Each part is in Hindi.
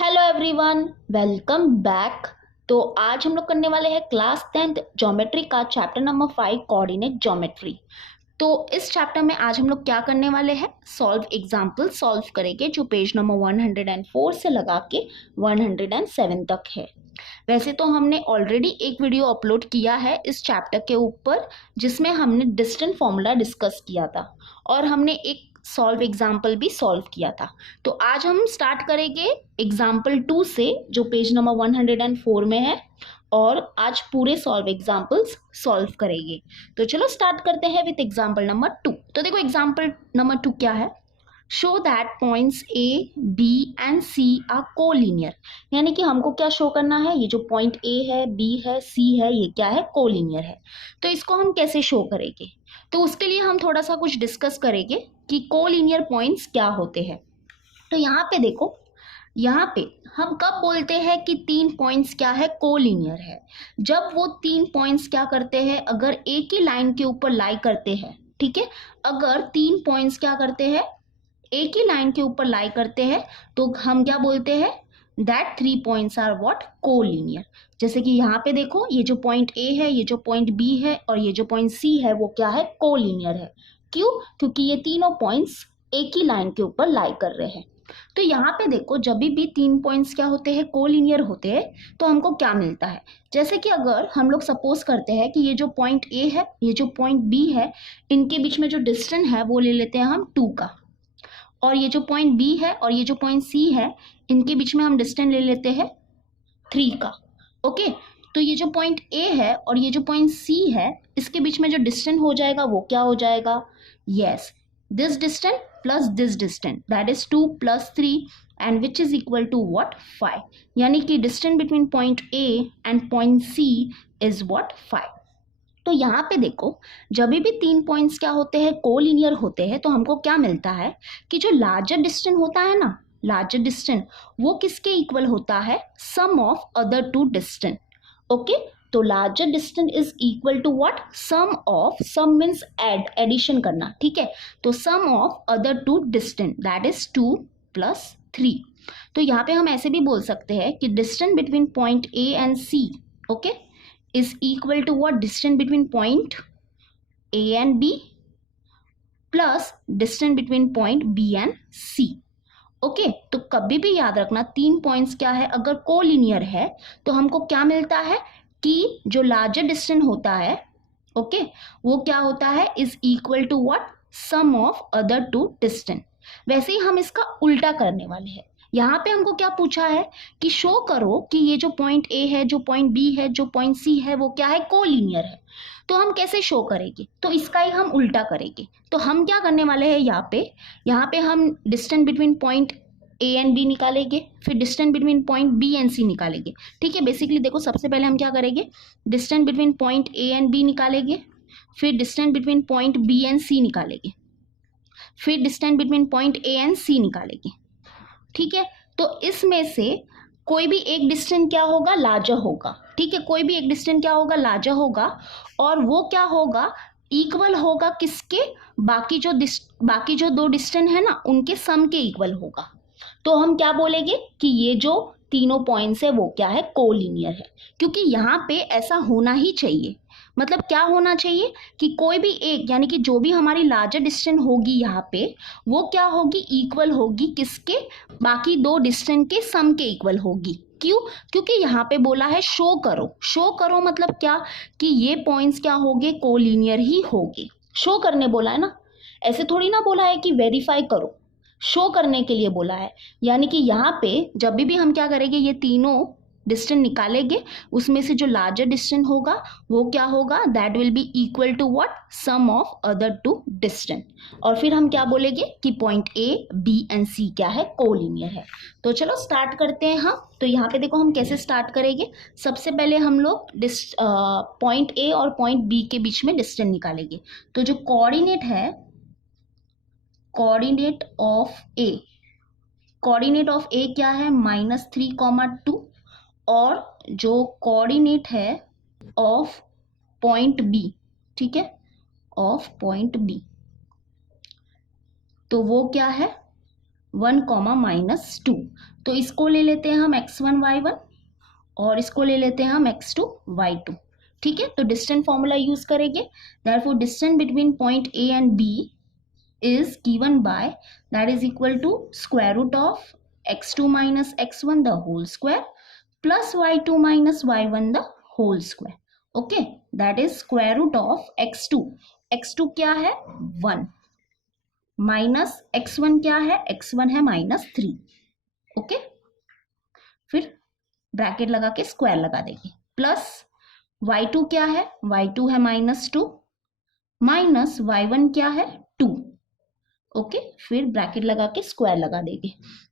Hello everyone, welcome back. तो आज हम लोग करने वाले हैं क्लास 10th ज्योमेट्री का चैप्टर नंबर 5 कोऑर्डिनेट ज्योमेट्री। तो इस चैप्टर में आज हम लोग क्या करने वाले हैं, सॉल्व एग्जाम्पल सॉल्व करेंगे जो पेज नंबर 104 से लगा के 107 तक है। वैसे तो हमने ऑलरेडी एक वीडियो अपलोड किया है इस चैप्टर के ऊपर जिसमें हमने डिस्टेंस फॉर्मूला डिस्कस किया था और हमने एक सॉल्व एग्जाम्पल भी सॉल्व किया था। तो आज हम स्टार्ट करेंगे एग्जाम्पल 2 से जो पेज नंबर 104 में है और आज पूरे सॉल्व एग्जाम्पल्स सॉल्व करेंगे। तो चलो स्टार्ट करते हैं विथ एग्जाम्पल नंबर 2। तो देखो एग्जाम्पल नंबर 2 क्या है, show that points A B and C are collinear. यानी कि हमको क्या शो करना है, ये जो पॉइंट ए है, बी है, सी है, ये क्या है, कोलिनियर है। तो इसको हम कैसे शो करेंगे, तो उसके लिए हम थोड़ा सा कुछ डिस्कस करेंगे कि कोलिनियर पॉइंट्स क्या होते हैं। तो यहाँ पे देखो, यहाँ पे हम कब बोलते हैं कि तीन पॉइंट्स क्या है, कोलिनियर है, जब वो तीन पॉइंट्स क्या करते हैं, अगर एक ही लाइन के ऊपर लाई करते हैं। ठीक है, अगर तीन पॉइंट्स क्या करते हैं, एक ही लाइन के ऊपर लाई करते हैं, तो हम क्या बोलते हैं, that three points are what, collinear. जैसे कि यहाँ पे देखो, ये जो पॉइंट ए है, ये जो पॉइंट बी है और ये जो पॉइंट सी है, वो क्या है, कोलिनियर है। क्यों? क्योंकि ये तीनों पॉइंट्स एक ही लाइन के ऊपर लाई कर रहे हैं। तो यहाँ पे देखो, जब भी तीन पॉइंट्स क्या होते हैं, कोलिनियर होते हैं, तो हमको क्या मिलता है। जैसे कि अगर हम लोग सपोज करते हैं कि ये जो पॉइंट ए है, ये जो पॉइंट बी है, इनके बीच में जो डिस्टेंस है वो ले लेते हैं हम 2 का, और ये जो पॉइंट बी है और ये जो पॉइंट सी है, इनके बीच में हम डिस्टेंस ले लेते हैं 3 का। ओके, तो ये जो पॉइंट ए है और ये जो पॉइंट सी है, इसके बीच में जो डिस्टेंस हो जाएगा वो क्या हो जाएगा, yes, this distance plus this distance, that is 2 + 3 and which is equal to what, 5। यानी कि distance between point A and point C is what, 5। तो यहाँ पे देखो, जब भी तीन पॉइंट्स क्या होते हैं, कोलिनियर होते हैं, तो हमको क्या मिलता है कि जो लार्जर डिस्टेंस होता है ना, लार्जर डिस्टेंस वो किसके इक्वल होता है, sum of other two distance. Okay, तो larger distance is equal to what, sum of, sum means addition करना। ठीक है, तो sum of other two distance, that is 2 + 3। तो यहाँ पे हम ऐसे भी बोल सकते हैं कि distance between point A and C, okay, is equal to what, distance between point A and B plus distance between point B and C। Okay, तो कभी भी याद रखना, तीन पॉइंट्स क्या है, अगर कोलिनियर है तो हमको क्या मिलता है कि जो लार्जर डिस्टेंस होता है, ओके, वो क्या होता है, is equal to what, sum of other two distance. वैसे ही हम इसका उल्टा करने वाले हैं। यहाँ पे हमको क्या पूछा है कि शो करो कि ये जो पॉइंट ए है, जो पॉइंट बी है, जो पॉइंट सी है, वो क्या है, कोलिनियर है। तो हम कैसे शो करेंगे, तो इसका ही हम उल्टा करेंगे। तो हम क्या करने वाले हैं, यहाँ पे हम distance between point A and B निकालेंगे, फिर distance between point B and C निकालेंगे। ठीक है, बेसिकली देखो, सबसे पहले हम क्या करेंगे, distance between point A and B निकालेंगे, फिर distance between point B and C निकालेंगे, फिर distance between point A and C निकालेंगे। ठीक है, तो इसमें से कोई भी एक डिस्टेंस क्या होगा, लार्जर होगा। ठीक है, कोई भी एक डिस्टेंस क्या होगा, लार्जर होगा, और वो क्या होगा, इक्वल होगा किसके, बाकी जो दो डिस्टेंस है ना, उनके सम के इक्वल होगा। तो हम क्या बोलेंगे कि ये जो तीनों पॉइंट्स है वो क्या है, कोलिनियर है। क्योंकि यहाँ पे ऐसा होना ही चाहिए। मतलब क्या होना चाहिए कि कोई भी एक, यानी कि जो भी हमारी लार्जर डिस्टेंस होगी यहाँ पे, वो क्या होगी, इक्वल होगी किसके, बाकी दो डिस्टेंस के सम के इक्वल होगी। क्यों? क्योंकि यहाँ पे बोला है शो करो। शो करो मतलब क्या, कि ये पॉइंट्स क्या होंगे, कोलिनियर ही होंगे। शो करने बोला है ना, ऐसे थोड़ी ना बोला है कि वेरीफाई करो, शो करने के लिए बोला है। यानी कि यहाँ पे जब भी हम क्या करेंगे, ये तीनों डिस्टेंस निकालेंगे, उसमें से जो लार्जर डिस्टेंस होगा वो क्या होगा, that will be equal to what, sum of other two distance. और फिर हम क्या बोलेंगे कि point A B and C क्या है, कोलिनियर है। तो चलो स्टार्ट करते हैं हम। तो यहाँ पे देखो हम कैसे स्टार्ट करेंगे। सबसे पहले हम लोग पॉइंट ए और पॉइंट बी के बीच में डिस्टेंस निकालेंगे। तो जो कोऑर्डिनेट है, coordinate of A, coordinate of A क्या है, -3, 2। और जो कोऑर्डिनेट है ऑफ पॉइंट बी, ठीक है, ऑफ पॉइंट बी, तो वो क्या है, 1 कॉमा -2। तो इसको ले लेते हैं हम x1 y1 और इसको ले लेते हैं हम x2 y2। ठीक है, तो डिस्टेंस फॉर्मूला यूज करेंगे। Therefore distance between point A and B is given by that is equal to square root of x2 minus x1 the whole square plus y2 minus y1 the whole square. Okay, that is square root of x2। x2 क्या है 1 माइनस x1 क्या है x1 है -3। ओके, फिर ब्रैकेट लगा के स्क्वायर लगा देंगे प्लस y2 क्या है y2 है -2 माइनस y1 क्या है 2। ओके, फिर ब्रैकेट लगा के स्क्वायर लगा देंगे।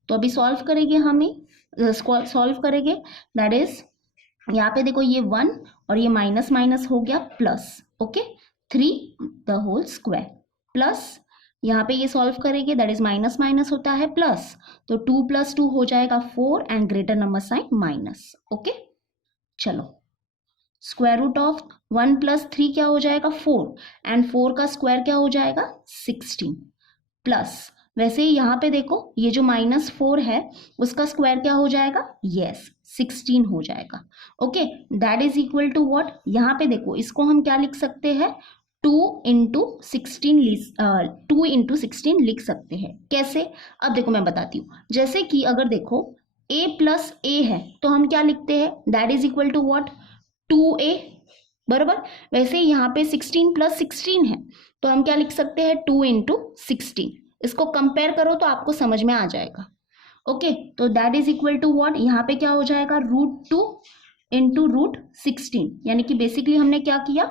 तो अभी सॉल्व करेंगे, हमें सॉल्व करेंगे। दैट इज यहाँ पे देखो ये 1 और ये माइनस माइनस हो गया plus. Okay, 3 the whole square plus यहाँ पे ये सॉल्व करेंगे। दैट इज माइनस माइनस होता है प्लस, तो 2 + 2 हो जाएगा 4 and greater number sign minus. Okay, चलो स्क्वायर रूट ऑफ 1 + 3 क्या हो जाएगा 4 एंड 4 का स्क्वायर क्या हो जाएगा 16 प्लस वैसे ही यहाँ पे देखो ये जो -4 है उसका स्क्वायर क्या हो जाएगा 16 हो जाएगा। Okay, that is equal to what, यहाँ पे देखो इसको हम क्या लिख सकते हैं 2 × 16 लिख सकते हैं। कैसे, अब देखो मैं बताती हूँ। जैसे कि अगर देखो a + a है तो हम क्या लिखते हैं that is equal to what 2a बराबर। वैसे यहाँ पे 16 + 16 है तो हम क्या लिख सकते हैं 2 × 16। इसको कंपेयर करो तो आपको समझ में आ जाएगा। ओके, तो that is equal to what, यहाँ पे क्या हो जाएगा √2 × √16। यानी कि बेसिकली हमने क्या किया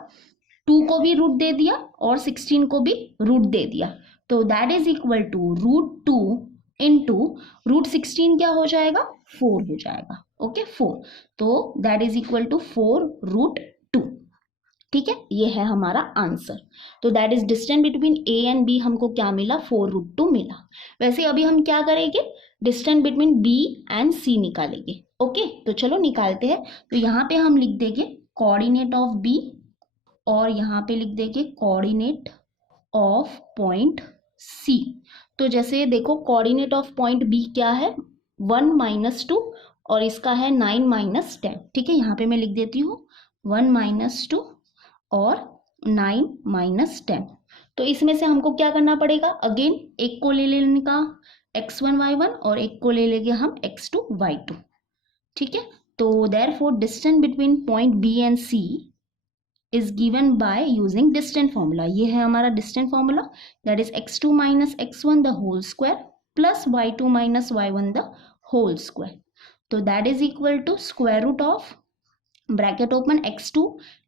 2 को भी रूट दे दिया और 16 को भी रूट दे दिया। तो दैट इज इक्वल टू √2 × √16 क्या हो जाएगा 4 हो जाएगा। ओके, 4, तो दैट इज इक्वल टू 4√2। ठीक है, ये है हमारा आंसर। तो that is distance between A and B हमको क्या मिला 4√2 मिला। वैसे अभी हम क्या करेंगे distance between B and C निकालेंगे। ओके, तो चलो निकालते हैं। तो यहाँ पे हम लिख देंगे कोऑर्डिनेट ऑफ बी और यहाँ पे लिख देंगे कोऑर्डिनेट ऑफ पॉइंट सी। तो जैसे देखो कोऑर्डिनेट ऑफ पॉइंट बी क्या है 1 - 2 और इसका है 9 - 10। ठीक है, यहाँ पे मैं लिख देती हूँ 1 - 2 और 9 - 10। तो इसमें से हमको क्या करना पड़ेगा, अगेन एक को ले लेने का x1 y1 और एक को ले लेंगे हम x2 y2। ठीक है, तो therefore distance between point B and C is given by using distance formula. ये है हमारा distance formula, that is x2 - x1 the whole square plus y2 - y1 the whole square. तो that is equal to square root of bracket open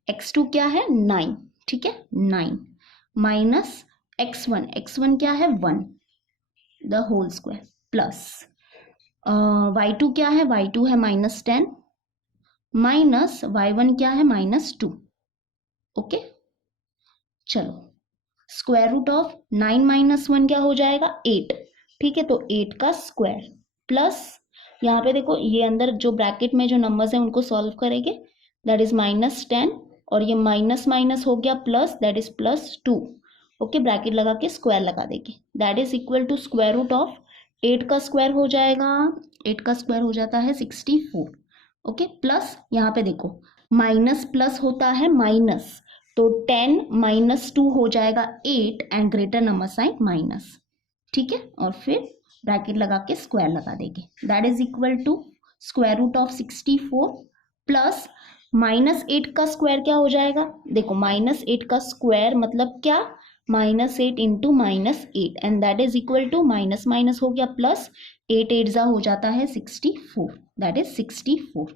x2 क्या है 9। ठीक है, 9 माइनस x1 क्या है 1 the whole square plus y2 क्या है y2 है -10 माइनस y1 क्या है -2। ओके, चलो स्क्वायर रूट ऑफ 9 - 1 क्या हो जाएगा 8। ठीक है, तो 8 का स्क्वायर प्लस यहाँ पे देखो ये अंदर जो ब्रैकेट में जो नंबर्स हैं उनको सॉल्व करेंगे। दैट इज -10 और ये माइनस माइनस हो गया plus, that is +2। Okay, bracket लगा के स्क्वायर लगा देंगे। That is equal to square root of 8 का स्क्वायर हो जाएगा 8 का स्क्वायर हो जाता है 64। ओके, प्लस यहाँ पे देखो माइनस प्लस होता है माइनस, तो 10 - 2 हो जाएगा 8 and greater number sign minus. ठीक है, और फिर ब्रैकेट लगा के स्क्वायर लगा देंगे। That is equal to square root of 64 plus -8 का स्क्वायर क्या हो जाएगा, देखो -8 का स्क्वायर मतलब क्या -8 × -8 and that is equal to minus minus हो गया प्लस 8 8 जा हो जाता है 64, दैट इज 64।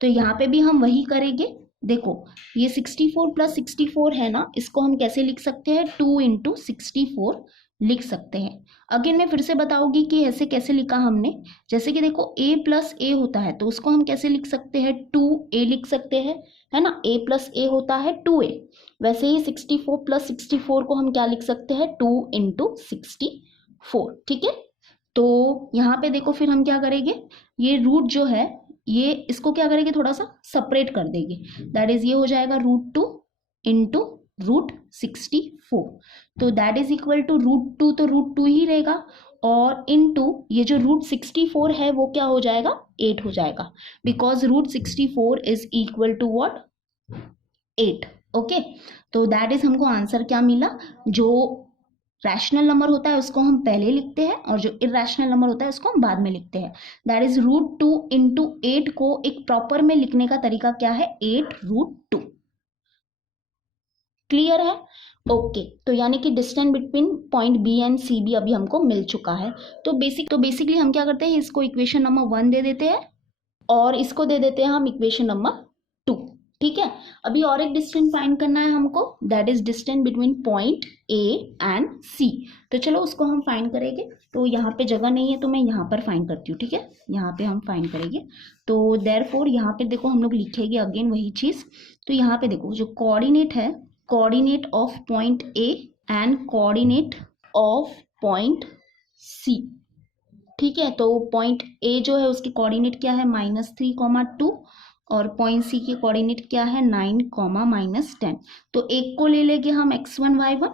तो यहाँ पे भी हम वही करेंगे। देखो ये 64 + 64 है ना, इसको हम कैसे लिख सकते हैं 2 × 64 लिख सकते हैं। अगेन मैं फिर से बताऊंगी कि ऐसे कैसे लिखा हमने। जैसे कि देखो a + a होता है तो उसको हम कैसे लिख सकते हैं 2a लिख सकते हैं, है ना, a + a होता है 2a। वैसे ही 64 + 64 को हम क्या लिख सकते हैं 2 × 64। ठीक है, तो यहाँ पे देखो फिर हम क्या करेंगे, ये रूट जो है ये इसको क्या करेंगे थोड़ा सा सेपरेट कर देंगे। दैट इज ये हो जाएगा √2 × √64। तो दैट इज इक्वल टू √2 तो √2 ही रहेगा और इनटू ये जो √64 है वो क्या हो जाएगा, 8 हो जाएगा, because √64 is equal to what, 8। Okay, तो दैट इज हमको आंसर क्या मिला, जो रैशनल नंबर होता है उसको हम पहले लिखते हैं और जो इरेशनल नंबर होता है उसको हम बाद में लिखते हैं। दैट इज √2 इंटू 8 को एक प्रॉपर में लिखने का तरीका क्या है, 8√2। क्लियर है? ओके, तो यानी कि distance between point B and C भी अभी हमको मिल चुका है। तो बेसिकली हम क्या करते हैं, इसको इक्वेशन नंबर 1 दे देते हैं और इसको दे देते हैं हम इक्वेशन नंबर 2। ठीक है, अभी और एक डिस्टेंस फाइंड करना है हमको, that is distance between point A and C. तो चलो उसको हम फाइंड करेंगे। तो यहाँ पे जगह नहीं है तो मैं यहाँ पर फाइंड करती हूँ। ठीक है, यहाँ पे हम फाइंड करेंगे। तो देयरफॉर यहाँ पे देखो हम लोग लिखेंगे अगेन वही चीज़। तो यहाँ पे देखो जो कोऑर्डिनेट है, coordinate of point A and coordinate of point C. ठीक है, तो पॉइंट ए जो है उसकी कोऑर्डिनेट क्या है, -3, 2, और पॉइंट सी की कोऑर्डिनेट क्या है, 9, -10। तो एक को ले लेंगे हम x1 y1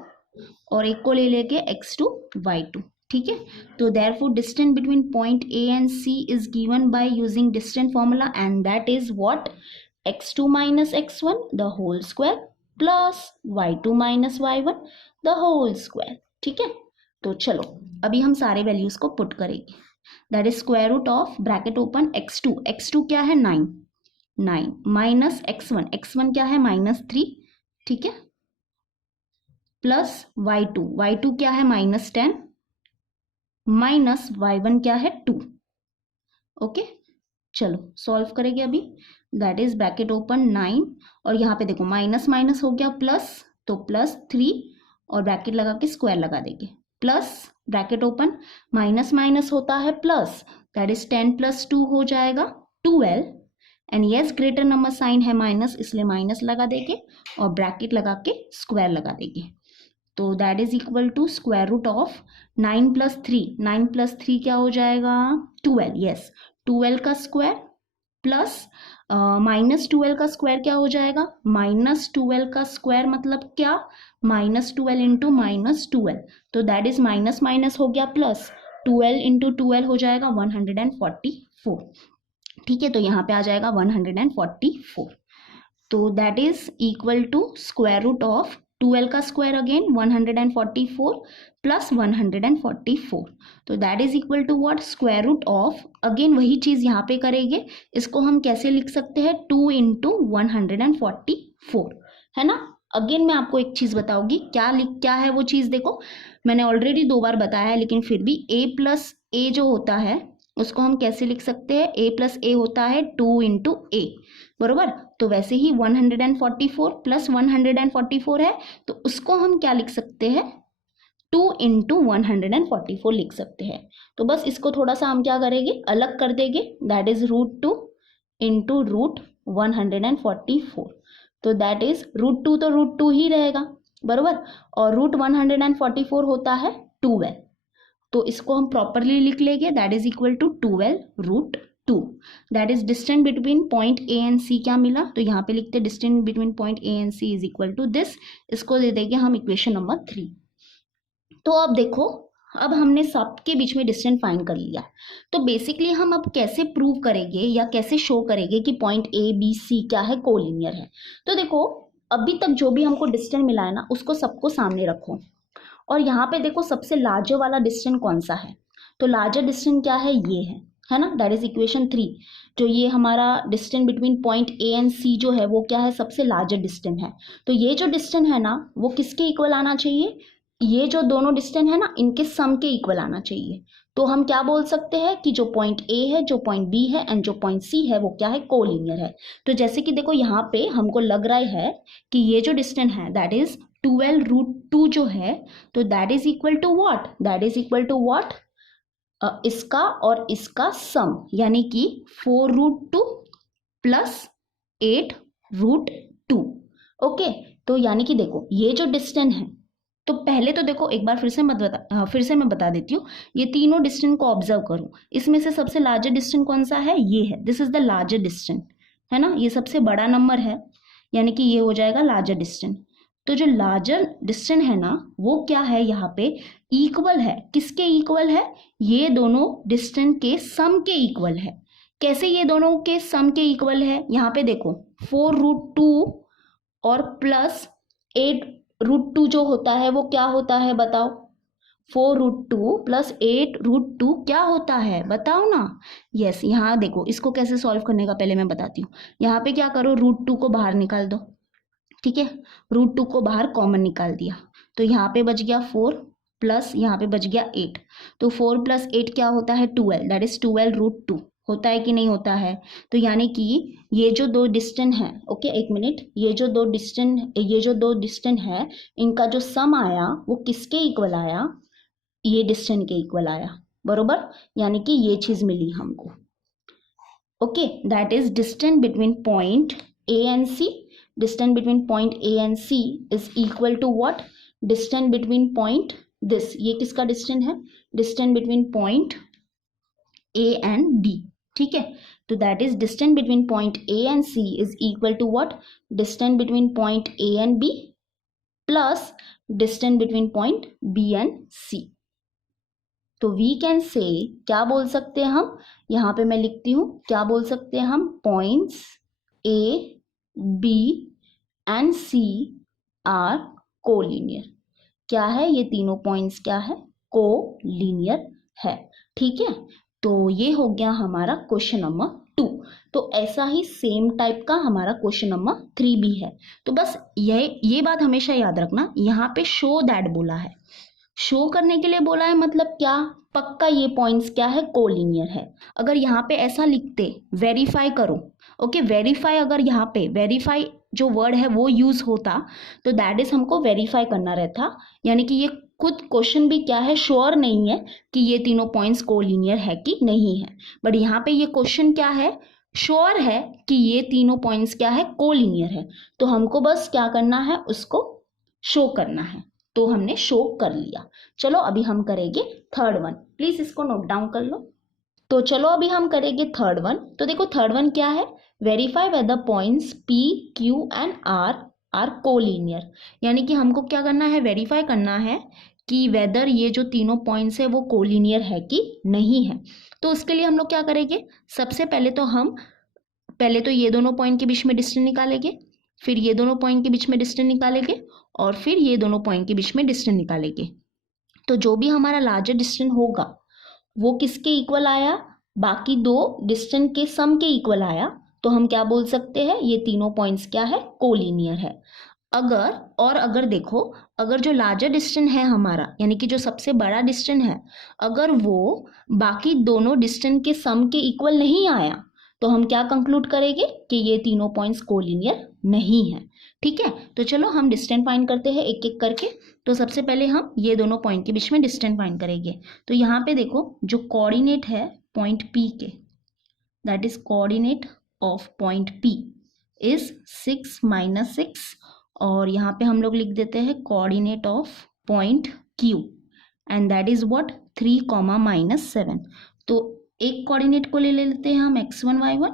और एक को ले लेंगे x2 y2। ठीक है, तो therefore distance between point A and C is given by using distance formula and that is what, x2 - x1 the whole square plus y2 - y1 the whole square. ठीक है, तो चलो अभी हम सारे वैल्यूज को पुट करेंगे। That is square root of bracket open x2 क्या है, 9 माइनस x1 क्या है, -3। ठीक है, प्लस y2 क्या है, -10 माइनस y1 क्या है, 2। ओके, चलो सॉल्व करेंगे अभी। दैट इज ब्रैकेट ओपन 9 और यहाँ पे देखो माइनस माइनस हो गया प्लस, तो +3 और ब्रैकेट लगा के स्क्वायर लगा देंगे, plus bracket open minus minus होता है प्लस, दैट इज 10 + 2 हो जाएगा 12। And yes greater number sign है माइनस, इसलिए माइनस लगा देंगे और ब्रैकेट लगा के स्क्वायर लगा देंगे। तो that is equal to square root of 9 + 3, 9 + 3 क्या हो जाएगा, 12। यस, 12 का स्क्वायर प्लस -12 का स्क्वायर क्या हो जाएगा, -12 का स्क्वायर मतलब क्या, -12 इंटू -12। तो दैट इज माइनस माइनस हो गया प्लस, 12 इंटू 12 हो जाएगा 144। ठीक है, तो यहाँ पे आ जाएगा 144। तो that is equal to square root of 12 का स्क्वायर अगेन 144 प्लस 144। तो that is equal to what, square root of, again वही चीज़ यहाँ पे करेंगे। इसको हम कैसे लिख सकते हैं, 2 इंटू 144, है ना। अगेन मैं आपको एक चीज़ बताऊंगी, क्या है वो चीज़, देखो मैंने ऑलरेडी 2 बार बताया है, लेकिन फिर भी a+a जो होता है उसको हम कैसे लिख सकते हैं, a+a होता है 2 इंटू a, बरोबर। तो वैसे ही 144 प्लस 144 है, तो उसको हम क्या लिख सकते हैं, 2 इंटू 144 लिख सकते हैं। तो बस इसको थोड़ा सा हम क्या करेंगे, अलग कर देंगे। That is √2 into √144। तो दैट इज √2 तो √2 ही रहेगा, बरोबर, और √144 होता है 12। तो इसको हम प्रॉपरली लिख लेंगे, that is equal to 12√2। That is distance between point A and C क्या मिला, तो यहाँ पे लिखते हैं distance between point A and C is equal to this. इसको दे देंगे हम इक्वेशन नंबर 3। तो अब देखो, अब हमने सबके बीच में डिस्टेंस फाइंड कर लिया। तो बेसिकली हम अब कैसे प्रूव करेंगे या कैसे शो करेंगे कि पॉइंट ए बी सी क्या है, कोलिनियर है। तो देखो अभी तक जो भी हमको डिस्टेंस मिला है ना, उसको सबको सामने रखो और यहाँ पे देखो सबसे लार्जर वाला डिस्टेंस कौन सा है। तो लार्जर डिस्टेंस क्या है, ये है ना, दैट इज इक्वेशन 3। जो ये हमारा distance between point A and C जो है वो क्या है, सबसे लार्जर डिस्टेंस है। तो ये जो डिस्टेंस है ना वो किसके इक्वल आना चाहिए, ये जो दोनों डिस्टेंस है ना इनके सम के इक्वल आना चाहिए। तो हम क्या बोल सकते हैं कि जो पॉइंट ए है, जो पॉइंट बी है एंड जो पॉइंट सी है वो क्या है, कोलिनियर है। तो जैसे कि देखो यहाँ पे हमको लग रहा है कि ये जो डिस्टेंस है दैट इज 12√2 जो है, तो that is equal to what, that is equal to what, इसका और इसका सम, यानी कि 4√2 प्लस 8√2। ओके, तो यानी कि देखो ये जो डिस्टेंस है, तो पहले तो देखो एक बार फिर से मैं बता देती हूँ। ये तीनों डिस्टेंस को ऑब्जर्व करो, इसमें से सबसे लार्जर डिस्टेंस कौन सा है, ये है, this is the larger distance, है ना, ये सबसे बड़ा नंबर है, यानी कि ये हो जाएगा लार्जर डिस्टेंस। तो जो लार्जर डिस्टेंस है ना वो क्या है यहाँ पे, इक्वल है। किसके इक्वल है, ये दोनों डिस्टेंस के सम के इक्वल है। कैसे ये दोनों के सम के इक्वल है, यहाँ पे देखो 4√2 और प्लस 8√2 जो होता है वो क्या होता है बताओ, 4√2 प्लस 8√2 क्या होता है बताओ ना। यस, यहाँ देखो इसको कैसे सॉल्व करने का पहले मैं बताती हूँ। यहाँ पे क्या करो, √2 को बाहर निकाल दो, ठीक है। √2 को बाहर कॉमन निकाल दिया तो यहाँ पे बच गया 4 प्लस यहाँ पे बच गया 8। तो 4 प्लस 8 क्या होता है, 12, दैट इज 12√2 होता है कि नहीं होता है। तो यानी कि ये जो दो डिस्टेंस है, ओके एक मिनट, ये जो दो डिस्टेंस है इनका जो सम आया वो किसके इक्वल आया, ये डिस्टेंस के इक्वल आया, बरोबर। यानी कि ये चीज मिली हमको, okay. That is distance between point A and C. Distance between point A and C is equal to what, distance between point this, ये किसका डिस्टेंस है, distance between point A and B, ठीक है। तो that is distance between point A and C is equal to what, distance between point A and B plus distance between point B and C. तो वी कैन से, क्या बोल सकते हैं हम, यहाँ पे मैं लिखती हूँ, क्या बोल सकते हैं हम, points A B and C are collinear. क्या है, ये तीनों पॉइंट्स क्या है, कोलिनियर है, ठीक है। तो ये हो गया हमारा क्वेश्चन नंबर 2। तो ऐसा ही सेम टाइप का हमारा क्वेश्चन नंबर 3 भी है। तो बस ये बात हमेशा याद रखना, यहाँ पे शो दैट बोला है, शो करने के लिए बोला है, मतलब क्या, पक्का ये पॉइंट्स क्या है, कोलिनियर है। अगर यहाँ पे ऐसा लिखते वेरीफाई करो, ओके, वेरीफाई, अगर यहाँ पे वेरीफाई जो वर्ड है वो यूज होता तो दैट इज हमको वेरीफाई करना रहता। यानी कि ये खुद क्वेश्चन भी क्या है, श्योर नहीं है कि ये तीनों पॉइंट्स कोलिनियर है कि नहीं है, बट यहाँ पे ये क्वेश्चन क्या है, श्योर है कि ये तीनों पॉइंट्स क्या है, कोलिनियर है। तो हमको बस क्या करना है, उसको शो करना है। तो हमने शो कर लिया। चलो अभी हम करेंगे थर्ड वन, प्लीज इसको नोट डाउन कर लो। तो चलो अभी हम करेंगे थर्ड वन। तो देखो थर्ड वन क्या है, verify whether points P Q and R are collinear. यानी कि हमको क्या करना है, वेरीफाई करना है कि वेदर ये जो तीनों पॉइंट्स है वो कोलिनियर है कि नहीं है। तो उसके लिए हम लोग क्या करेंगे, सबसे पहले तो ये दोनों पॉइंट के बीच में डिस्टेंस निकालेंगे, फिर ये दोनों पॉइंट के बीच में डिस्टेंस निकालेंगे, और फिर ये दोनों पॉइंट के बीच में डिस्टेंस निकालेंगे। तो जो भी हमारा लार्जर डिस्टेंस होगा वो किसके इक्वल आया, बाकी दो डिस्टेंस के सम के इक्वल आया। तो हम क्या बोल सकते हैं, ये तीनों पॉइंट्स क्या है, कोलिनियर है। अगर देखो, अगर जो लार्जर डिस्टेंस है हमारा, यानी कि जो सबसे बड़ा डिस्टेंस है, अगर वो बाकी दोनों डिस्टेंस के सम के इक्वल नहीं आया तो हम क्या कंक्लूड करेंगे कि ये तीनों पॉइंट्स कोलिनियर नहीं है, ठीक है। तो चलो हम डिस्टेंस फाइंड करते हैं एक एक करके। तो सबसे पहले हम ये दोनों पॉइंट के बीच में डिस्टेंस फाइंड करेंगे। तो यहाँ पे देखो जो कोऑर्डिनेट है पॉइंट P के, that is coordinate of point P is 6 - 6, और यहाँ पे हम लोग लिख देते हैं coordinate of point Q and that is what 3, -7। तो एक कोऑर्डिनेट को ले लेते हैं हम x1 y1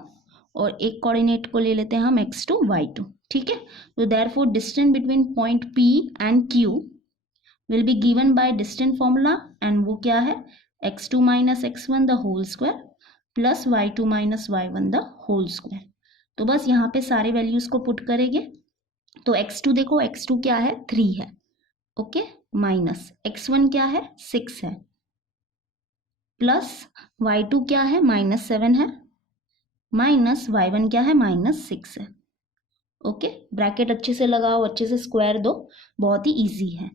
और एक कोऑर्डिनेट को ले लेते हैं हम x2 y2, ठीक है। तो therefore distance between point P and Q will be given by distance formula, and वो क्या है, x2 - x1 the whole square plus y2 - y1 the whole square. तो बस यहाँ पे सारे वैल्यूज को पुट करेंगे। तो x2 देखो, x2 क्या है, 3 है, ओके, माइनस x1 क्या है, 6 है, प्लस y2 क्या है, -7 है, माइनस y1 क्या है, -6 है, ओके। ब्रैकेट अच्छे से लगाओ, अच्छे से स्क्वायर दो, बहुत ही इजी है।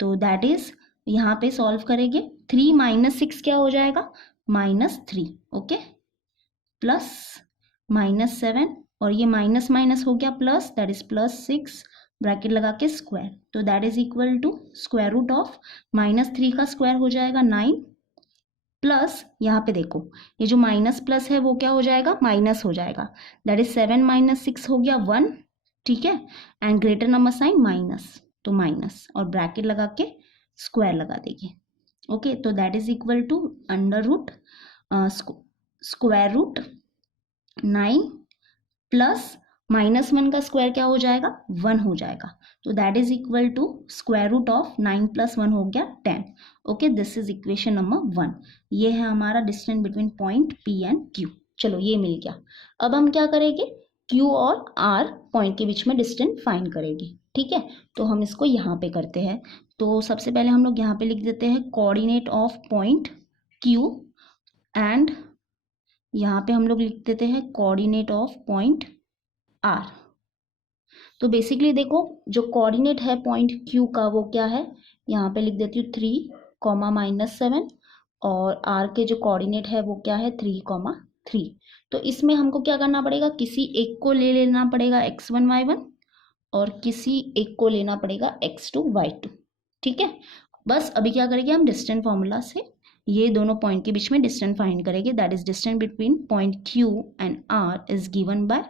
तो दैट इज यहाँ पे सॉल्व करेंगे, 3 - 6 क्या हो जाएगा, -3, ओके, प्लस -7, और ये माइनस माइनस हो गया प्लस, दैट इज +6, ब्रैकेट लगा के स्क्वायर। तो that is equal to square root of -3 का स्क्वायर हो जाएगा 9, प्लस यहाँ पे देखो ये जो माइनस प्लस है वो क्या हो जाएगा, माइनस हो जाएगा, दैट इज 7 - 6 हो गया 1, ठीक है, and greater number sign minus, तो माइनस, और ब्रैकेट लगा के स्क्वायर लगा देंगे, ओके। तो that is equal to square root 9 plus -1 का स्क्वायर क्या हो जाएगा, 1 हो जाएगा। तो that is equal to square root of 9 + 1 हो गया 10। Okay, this is equation number 1। ये है हमारा distance between point P and Q। चलो ये मिल गया। अब हम क्या करेंगे, Q और R पॉइंट के बीच में डिस्टेंस फाइंड करेंगे। ठीक है, तो हम इसको यहाँ पे करते हैं। तो सबसे पहले हम लोग यहाँ पे लिख देते हैं coordinate of point Q and यहाँ पे हम लोग लिख देते हैं कोऑर्डिनेट ऑफ पॉइंट R। तो बेसिकली देखो, जो कोऑर्डिनेट है पॉइंट Q का वो क्या है, यहाँ पे लिख देती हूँ 3, -7, और R के जो कोऑर्डिनेट है वो क्या है 3, 3। तो इसमें हमको क्या करना पड़ेगा, किसी एक को ले लेना पड़ेगा x1 y1 और किसी एक को लेना पड़ेगा x2 y2। ठीक है, बस अभी क्या करेंगे हम, डिस्टेंस फॉर्मूला से ये दोनों पॉइंट के बीच में डिस्टेंस फाइंड करेंगे। That is distance between point Q and R is given bye,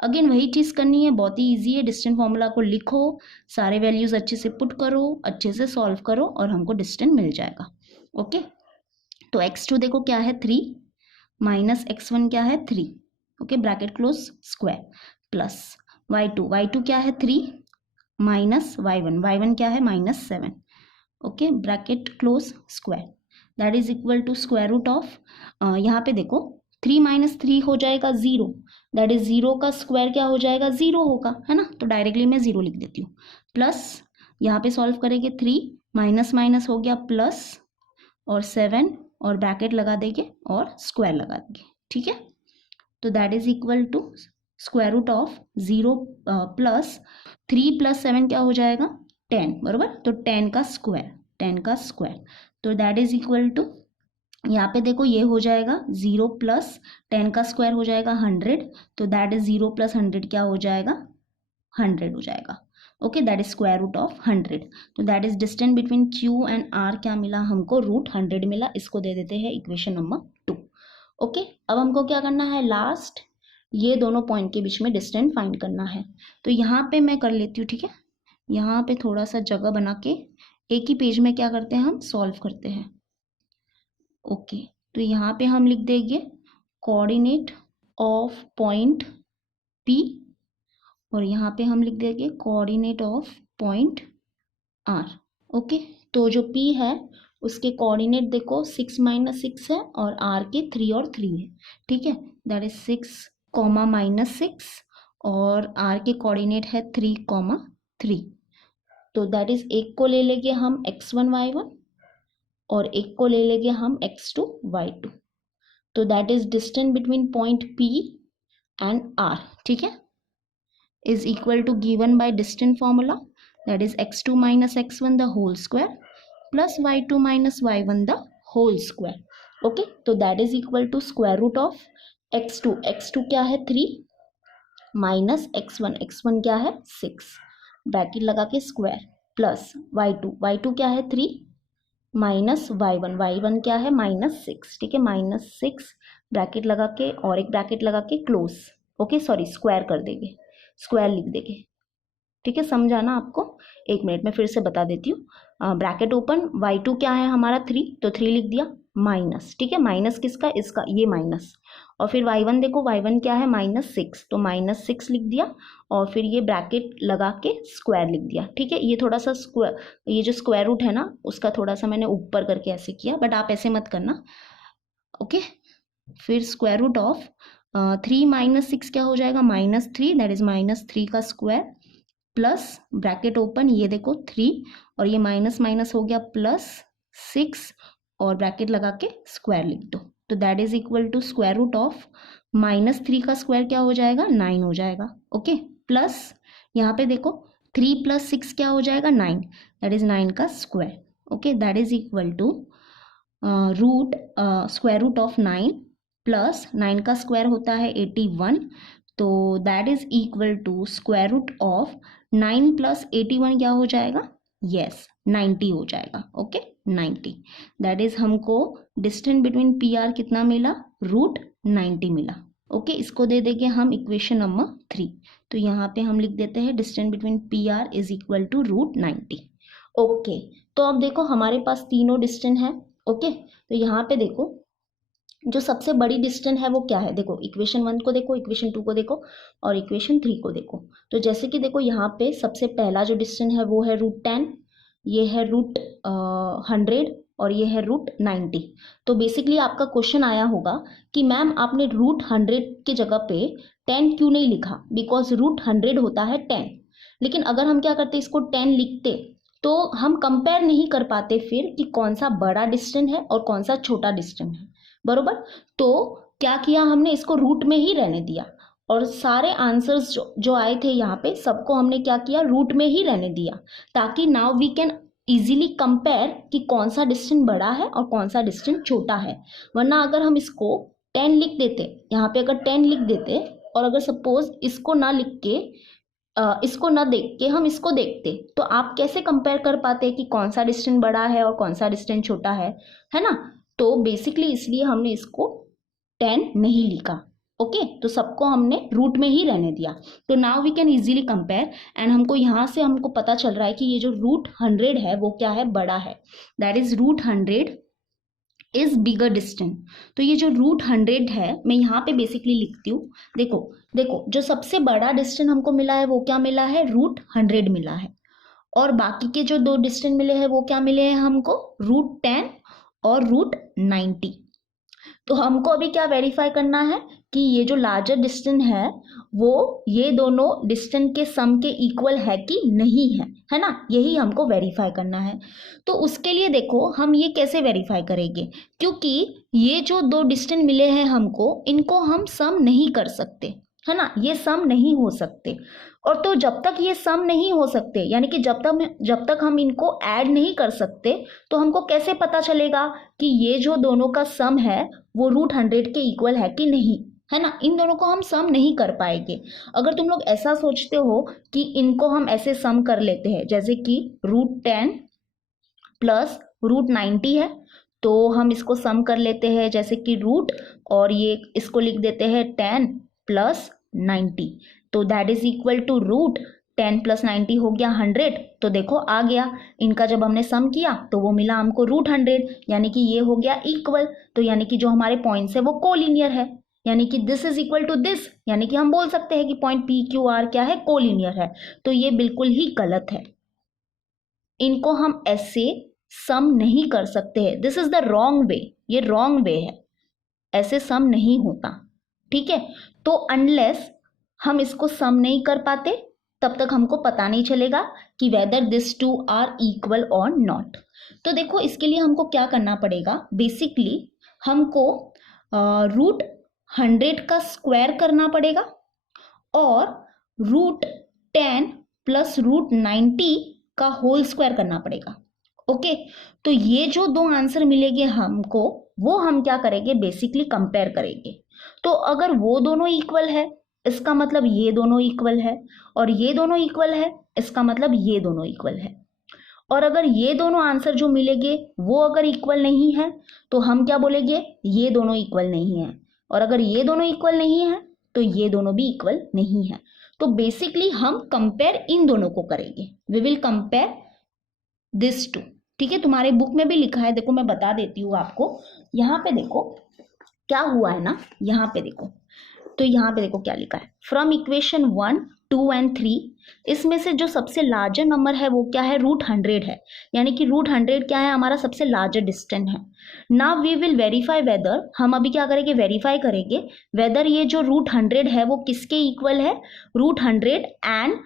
again वही चीज़ करनी है, बहुत ही ईजी है। डिस्टेंस फॉर्मूला को लिखो, सारे वैल्यूज अच्छे से पुट करो, अच्छे से सॉल्व करो और हमको डिस्टेंस मिल जाएगा। ओके, तो x2 देखो क्या है 3, माइनस x1 क्या है 3, okay bracket close square, plus y2 क्या है 3, माइनस y1 क्या है -7, okay bracket close square, that is equal to square root of, यहाँ पे देखो 3 - 3 हो जाएगा 0, दैट इज 0 का स्क्वायर क्या हो जाएगा 0 होगा, है ना। तो डायरेक्टली मैं 0 लिख देती हूँ, प्लस यहाँ पे सॉल्व करेंगे 3 माइनस माइनस हो गया प्लस और 7 और ब्रैकेट लगा देंगे और स्क्वायर लगा देंगे। ठीक है, तो that is equal to square root of 0 plus 3 + 7 क्या हो जाएगा 10, बराबर। तो 10 का स्क्वायर, तो दैट इज इक्वल टू, यहाँ पे देखो ये हो जाएगा 0 + 10 का स्क्वायर हो जाएगा 100, तो दैट इज 0 + 100 क्या हो जाएगा 100 हो जाएगा। Okay, that is square root of 100। तो that is distance between Q and R क्या मिला हमको, √100 मिला। इसको दे देते हैं इक्वेशन नंबर 2। ओके, अब हमको क्या करना है, लास्ट ये दोनों पॉइंट के बीच में डिस्टेंस फाइंड करना है। तो यहाँ पे मैं कर लेती हूँ, ठीक है, यहाँ पे थोड़ा सा जगह बना के एक ही पेज में क्या करते हैं हम सॉल्व करते हैं। ओके, तो यहाँ पे हम लिख देंगे कोऑर्डिनेट ऑफ पॉइंट P और यहाँ पे हम लिख देंगे coordinate of point R। Okay, तो जो P है उसके कोऑर्डिनेट देखो 6 - 6 है और R के 3 और 3 है। ठीक है, दैट इज 6, -6 और R के कोऑर्डिनेट है 3, 3। तो दैट इज एक को ले लेंगे हम x1 y1 और एक को ले लेंगे हम x2 y2। तो that is distance between point P and R। ठीक है, is equal to given by distance formula, that is x2 - x1 the whole square plus y2 - y1 the whole square. Okay, तो that is equal to square root of x2 क्या है 3 माइनस x1 क्या है 6, ब्रैकेट लगा के स्क्वायर, प्लस y2 क्या है 3 माइनस y1 क्या है -6। ठीक है, -6 ब्रैकेट लगा के और एक ब्रैकेट लगा के क्लोज, ओके सॉरी स्क्वायर कर देंगे, स्क्वायर लिख देंगे। ठीक है, समझा ना आपको, एक मिनट में फिर से बता देती हूँ। ब्रैकेट ओपन, y2 क्या है हमारा 3, तो 3 लिख दिया माइनस, ठीक है माइनस किसका, इसका, ये माइनस, और फिर y1 देखो y1 क्या है -6, तो -6 लिख दिया और फिर ये ब्रैकेट लगा के स्क्वायर लिख दिया। ठीक है, ये थोड़ा सा स्क्वायर, ये जो स्क्वायर रूट है ना उसका थोड़ा सा मैंने ऊपर करके ऐसे किया, बट आप ऐसे मत करना। ओके, फिर स्क्वायर रूट ऑफ 3 - 6 क्या हो जाएगा -3, दैट इज -3 का स्क्वायर, प्लस ब्रैकेट ओपन, ये देखो 3 और ये माइनस माइनस हो गया +6 और ब्रैकेट लगा के स्क्वायर लिख दो। तो that is equal to square root of -3 का स्क्वायर क्या हो जाएगा 9 हो जाएगा। ओके, प्लस यहाँ पे देखो 3 + 6 क्या हो जाएगा 9, दैट इज 9 का square. Okay, that is equal to square root of 9 plus 9 का स्क्वायर होता है 81, तो that is equal to square root of 9 + 81 क्या हो जाएगा, यस 90 हो जाएगा। ओके 90, दैट इज हमको डिस्टेंस बिटवीन PR कितना मिला, √90 मिला। ओके, इसको दे देंगे हम इक्वेशन नंबर 3। तो यहाँ पे हम लिख देते हैं distance between PR is equal to √90। Okay, तो अब देखो हमारे पास तीनों डिस्टेंस है। ओके, तो यहाँ पे देखो जो सबसे बड़ी डिस्टेंस है वो क्या है, देखो इक्वेशन 1 को देखो, इक्वेशन 2 को देखो और इक्वेशन 3 को देखो। तो जैसे कि देखो यहाँ पे सबसे पहला जो डिस्टेंस है वो है √10, ये है √100 और ये है √90। तो बेसिकली आपका क्वेश्चन आया होगा कि मैम आपने √100 की जगह पे 10 क्यों नहीं लिखा, बिकॉज √100 होता है 10। लेकिन अगर हम क्या करते इसको 10 लिखते तो हम कंपेयर नहीं कर पाते फिर कि कौन सा बड़ा डिस्टेंस है और कौन सा छोटा डिस्टेंस है, बरोबर। तो क्या किया हमने, इसको रूट में ही रहने दिया और सारे आंसर्स जो आए थे यहाँ पे सबको हमने क्या किया, रूट में ही रहने दिया, ताकि now we can easily compare कि कौन सा डिस्टेंस बड़ा है और कौन सा डिस्टेंस छोटा है। वरना अगर हम इसको 10 लिख देते, यहाँ पे अगर 10 लिख देते और अगर सपोज इसको ना लिख के इसको ना देख के हम इसको देखते तो आप कैसे कंपेयर कर पाते कि कौन सा डिस्टेंस बड़ा है और कौन सा डिस्टेंस छोटा है ना। तो बेसिकली इसलिए हमने इसको 10 नहीं लिखा। ओके, तो सबको हमने रूट में ही रहने दिया। तो now we can easily compare and हमको यहाँ से हमको पता चल रहा है कि ये जो √100 है वो क्या है, बड़ा है। That is √100 is bigger distance. तो ये जो √100 है मैं यहाँ पे बेसिकली लिखती हूँ। देखो देखो जो सबसे बड़ा डिस्टेंस हमको मिला है वो क्या मिला है, √100 मिला है। और बाकी के जो दो डिस्टेंस मिले हैं वो क्या मिले हैं हमको, √10 और √90। तो हमको अभी क्या वेरीफाई करना है कि ये जो लार्जर डिस्टेंस है वो ये दोनों डिस्टेंस के सम के इक्वल है कि नहीं है ना, यही हमको वेरीफाई करना है। तो उसके लिए देखो हम ये कैसे वेरीफाई करेंगे, क्योंकि ये जो दो डिस्टेंस मिले हैं हमको इनको हम सम नहीं कर सकते, है ना, ये सम नहीं हो सकते। और तो जब तक ये सम नहीं हो सकते, यानी कि जब तक हम इनको ऐड नहीं कर सकते तो हमको कैसे पता चलेगा कि ये जो दोनों का सम है वो √100 के इक्वल है कि नहीं, है ना। इन दोनों को हम सम नहीं कर पाएंगे। अगर तुम लोग ऐसा सोचते हो कि इनको हम ऐसे सम कर लेते हैं, जैसे कि √10 प्लस √90 है तो हम इसको सम कर लेते हैं जैसे कि रूट, और ये इसको लिख देते हैं 10 प्लस 90, तो that is equal to √10 plus 90 हो गया 100। तो देखो आ गया, इनका जब हमने सम किया तो वो मिला हमको √100, यानी कि ये हो गया इक्वल। तो यानी कि जो हमारे पॉइंट्स है वो कोलिनियर है, यानी कि this is equal to this, यानी कि हम बोल सकते हैं कि पॉइंट PQR क्या है, कोलिनियर है। तो ये बिल्कुल ही गलत है, इनको हम ऐसे सम नहीं कर सकते हैं। This is the wrong way, ये रॉन्ग वे है, ऐसे सम नहीं होता, ठीक है। तो अनलेस हम इसको सम नहीं कर पाते तब तक हमको पता नहीं चलेगा कि whether this two are equal और नॉट। तो देखो इसके लिए हमको क्या करना पड़ेगा, बेसिकली हमको √100 का स्क्वायर करना पड़ेगा और √10 प्लस √90 का होल स्क्वायर करना पड़ेगा। ओके, तो ये जो दो आंसर मिलेंगे हमको वो हम क्या करेंगे, बेसिकली कंपेयर करेंगे। तो अगर वो दोनों इक्वल है इसका मतलब ये दोनों इक्वल है, और ये दोनों इक्वल है इसका मतलब ये दोनों इक्वल है। और अगर ये दोनों आंसर जो मिलेंगे वो अगर इक्वल नहीं है तो हम क्या बोलेंगे, ये दोनों इक्वल नहीं है। और अगर ये दोनों इक्वल नहीं है तो ये दोनों भी इक्वल नहीं है। तो बेसिकली हम कंपेयर इन दोनों को करेंगे, we will compare this two, ठीक है। तुम्हारे बुक में भी लिखा है, देखो मैं बता देती हूँ आपको। यहाँ पे देखो क्या हुआ है ना, यहाँ पे देखो, तो यहाँ पे देखो क्या लिखा है, फ्रॉम इक्वेशन 1, 2 एंड 3 इसमें से जो सबसे लार्जर नंबर है वो क्या है, √100 है, यानी कि √100 क्या है, हमारा सबसे लार्जर डिस्टेंस है। Now we will verify whether, हम अभी क्या करेंगे, वेरीफाई करेंगे वेदर ये जो √100 है वो किसके इक्वल है, √100 एंड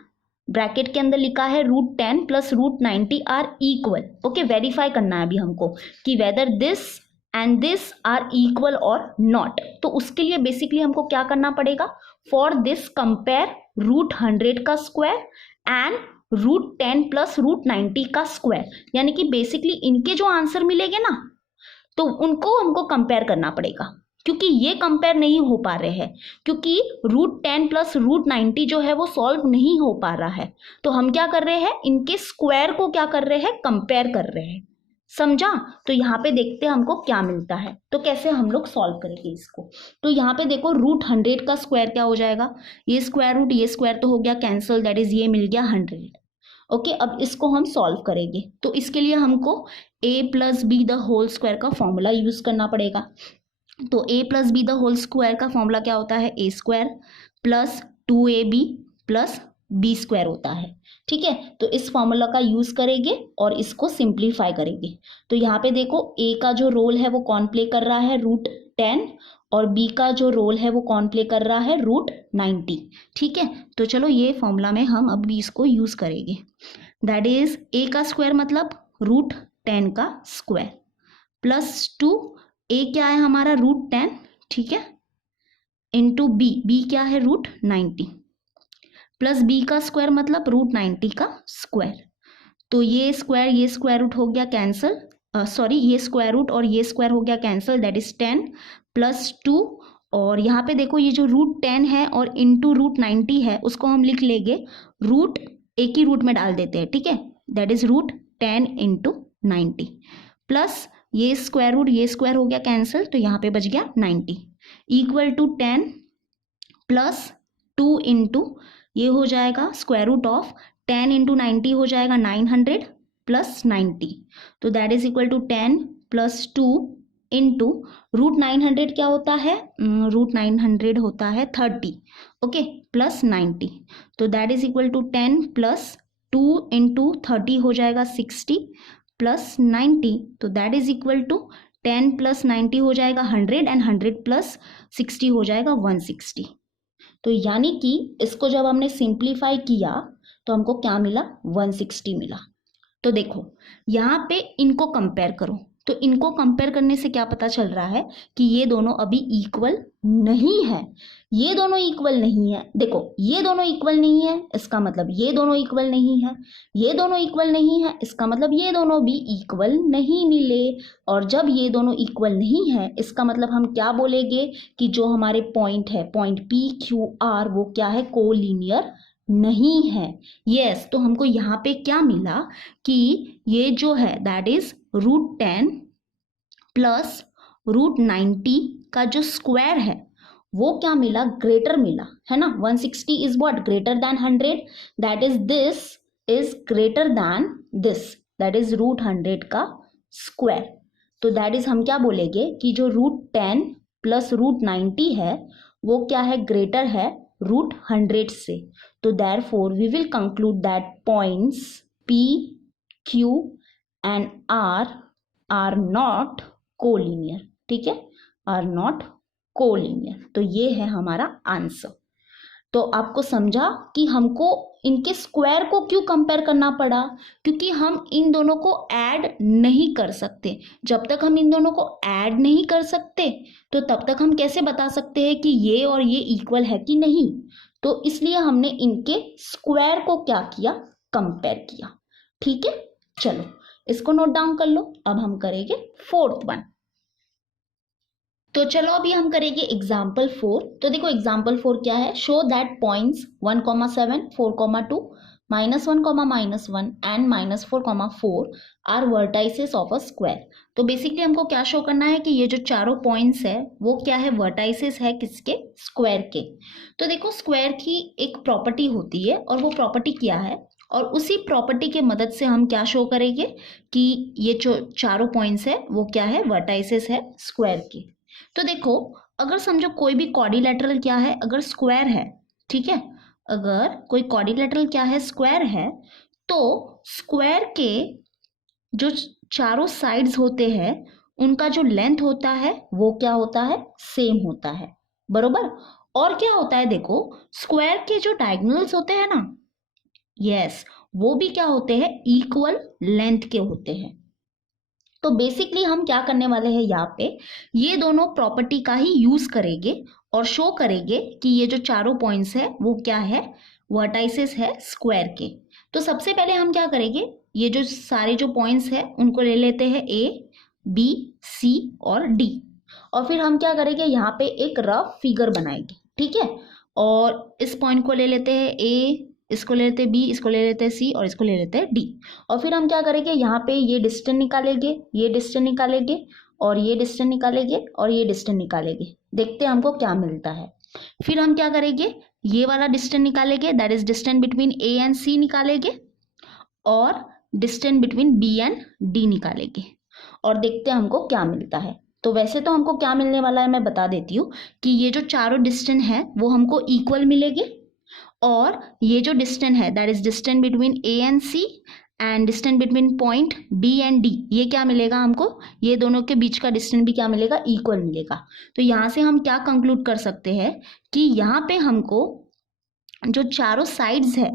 ब्रैकेट के अंदर लिखा है √10 plus √90 are equal. Okay, verify करना है अभी हमको कि whether this and this are equal और नॉट। तो उसके लिए बेसिकली हमको क्या करना पड़ेगा, फॉर दिस कंपेयर √100 का स्क्वायर एंड √10 प्लस √90 का स्क्वायर, यानी कि बेसिकली इनके जो आंसर मिलेंगे ना तो उनको हमको कंपेयर करना पड़ेगा, क्योंकि ये कंपेयर नहीं हो पा रहे हैं, क्योंकि √10 प्लस √90 जो है वो सॉल्व नहीं हो पा रहा है। तो हम क्या कर रहे हैं, इनके स्क्वायर को क्या कर रहे हैं, कंपेयर कर रहे हैं, समझा। तो यहाँ पे देखते हैं हमको क्या मिलता है, तो कैसे हम लोग सॉल्व करेंगे इसको। तो यहाँ पे देखो √100 का स्क्वायर क्या हो जाएगा, ये स्क्वायर रूट ये स्क्वायर तो हो गया कैंसिल, दैट इज ये मिल गया 100। ओके, अब इसको हम सॉल्व करेंगे तो इसके लिए हमको a plus b the whole square का फॉर्मूला यूज करना पड़ेगा। तो a plus b the whole square का फॉर्मूला क्या होता है, a स्क्वायर प्लस 2ab प्लस बी स्क्वायर होता है। ठीक है, तो इस फॉर्मूला का यूज करेंगे और इसको सिंप्लीफाई करेंगे। तो यहाँ पे देखो a का जो रोल है वो कौन प्ले कर रहा है, √10, और b का जो रोल है वो कौन प्ले कर रहा है, √90। ठीक है, तो चलो ये फॉर्मूला में हम अब इसको यूज करेंगे। दैट इज a का स्क्वायर मतलब √10 का स्क्वायर प्लस 2, a क्या है हमारा √10, ठीक है, इंटू b क्या है √90, प्लस b का स्क्वायर मतलब √90 का स्क्वायर। तो ये स्क्वायर रूट हो गया कैंसिल, सॉरी ये स्क्वायर रूट और ये स्क्वायर हो गया कैंसिल, दैट इज 10 प्लस 2, और यहाँ पे देखो ये जो √10 है और इंटू √90 है उसको हम लिख लेंगे रूट, एक ही रूट में डाल देते हैं। ठीक है, दैट इज √10 इंटू 90 प्लस ये स्क्वायर हो गया कैंसिल, तो यहाँ पे बच गया 90 इक्वल टू 10 प्लस 2 इंटू ये हो जाएगा स्क्वायर रूट ऑफ 10 इंटू 90 हो जाएगा 900 प्लस 90, तो that is equal to 10 plus 2 into √900 क्या होता है, √900 होता है 30, ओके, प्लस 90, तो that is equal to 10 plus 2 into 30 हो जाएगा 60 प्लस 90, तो that is equal to 10 plus 90 हो जाएगा 100 एंड 100 प्लस 60 हो जाएगा 160। तो यानी कि इसको जब हमने सिंप्लीफाई किया तो हमको क्या मिला, 160 मिला। तो देखो यहाँ पे इनको कंपेयर करो, तो इनको कंपेयर करने से क्या पता चल रहा है कि ये दोनों अभी इक्वल नहीं है, ये दोनों इक्वल नहीं है। देखो ये दोनों इक्वल नहीं है, इसका मतलब ये दोनों इक्वल नहीं है, ये दोनों इक्वल नहीं है, इसका मतलब ये दोनों भी इक्वल नहीं मिले। और जब ये दोनों इक्वल नहीं है इसका मतलब हम क्या बोलेंगे कि जो हमारे पॉइंट है, पॉइंट PQR, वो क्या है, कोलिनियर नहीं है। यस, तो हमको यहाँ पे क्या मिला कि ये जो है दैट इज √10 प्लस √90 का जो स्क्वायर है वो क्या मिला, ग्रेटर मिला, है ना। 160 is what, greater than 100, that is this is greater than this, that is √100 का स्क्वायर। तो दैट इज हम क्या बोलेंगे कि जो √10 प्लस √90 है वो क्या है, ग्रेटर है √100 से। तो therefore we will conclude that points P, Q and R are not collinear, ठीक है, are not collinear। तो ये है हमारा आंसर। तो आपको समझा कि हमको इनके स्क्वायर को क्यों कंपेयर करना पड़ा, क्योंकि हम इन दोनों को ऐड नहीं कर सकते। जब तक हम इन दोनों को ऐड नहीं कर सकते तो तब तक हम कैसे बता सकते हैं कि ये और ये इक्वल है कि नहीं। तो इसलिए हमने इनके स्क्वायर को क्या किया, कंपेयर किया। ठीक है, चलो इसको नोट डाउन कर लो। अब हम करेंगे 4th वन। तो चलो अभी हम करेंगे एग्जाम्पल 4। तो देखो एग्जाम्पल 4 क्या है, show that points 1,7, 4,2, -1, -1 and -4,4 are vertices of a square. तो बेसिकली हमको क्या शो करना है कि ये जो चारों पॉइंट्स है वो क्या है, वर्टाइसेस है किसके, स्क्वायर के। तो देखो स्क्वायर की एक प्रॉपर्टी होती है और वो प्रॉपर्टी क्या है, और उसी प्रॉपर्टी के मदद से हम क्या शो करेंगे कि ये जो चारों पॉइंट्स है वो क्या है, वर्टाइसेस है स्क्वायर के। तो देखो अगर समझो कोई भी क्वाड्रिलेटरल क्या है, अगर स्क्वायर है, ठीक है, अगर कोई क्वाड्रिलेटरल क्या है, स्क्वायर है, तो स्क्वायर के जो चारों साइड्स होते हैं उनका जो लेंथ होता है वो क्या होता है, सेम होता है, बरोबर। और क्या होता है, देखो स्क्वायर के जो डायगोनल्स होते हैं ना, यस, वो भी क्या होते हैं, इक्वल लेंथ के होते हैं। तो बेसिकली हम क्या करने वाले हैं यहाँ पे, ये दोनों प्रॉपर्टी का ही यूज करेंगे और शो करेंगे कि ये जो चारों पॉइंट्स है वो क्या है, वर्टाइसेस है स्क्वायर के। तो सबसे पहले हम क्या करेंगे, ये जो सारे जो पॉइंट्स है उनको ले लेते हैं A, B, C और D, और फिर हम क्या करेंगे, यहाँ पे एक रफ फिगर बनाएंगे, ठीक है। और इस पॉइंट को ले लेते हैं A, इसको ले लेते हैं B, इसको ले लेते हैं C और इसको ले लेते हैं D। और फिर हम क्या करेंगे, यहाँ पे ये डिस्टेंस निकालेंगे, ये डिस्टेंस निकालेंगे और ये डिस्टेंस निकालेंगे और ये डिस्टेंस निकालेंगे, देखते हैं हमको क्या मिलता है। फिर हम क्या करेंगे, ये वाला डिस्टेंस निकालेंगे, that is distance between A and C निकालेंगे, और distance between B and D निकालेंगे, और देखते हैं हमको क्या मिलता है। तो वैसे तो हमको क्या मिलने वाला है मैं बता देती हूँ कि ये जो चारों डिस्टेंस है वो हमको इक्वल मिलेंगे, और ये जो डिस्टेंस है that is distance between A and C and distance between point B and D, ये क्या मिलेगा हमको, ये दोनों के बीच का डिस्टेंस भी क्या मिलेगा, इक्वल मिलेगा। तो यहाँ से हम क्या कंक्लूड कर सकते हैं कि यहाँ पे हमको जो चारों साइड्स है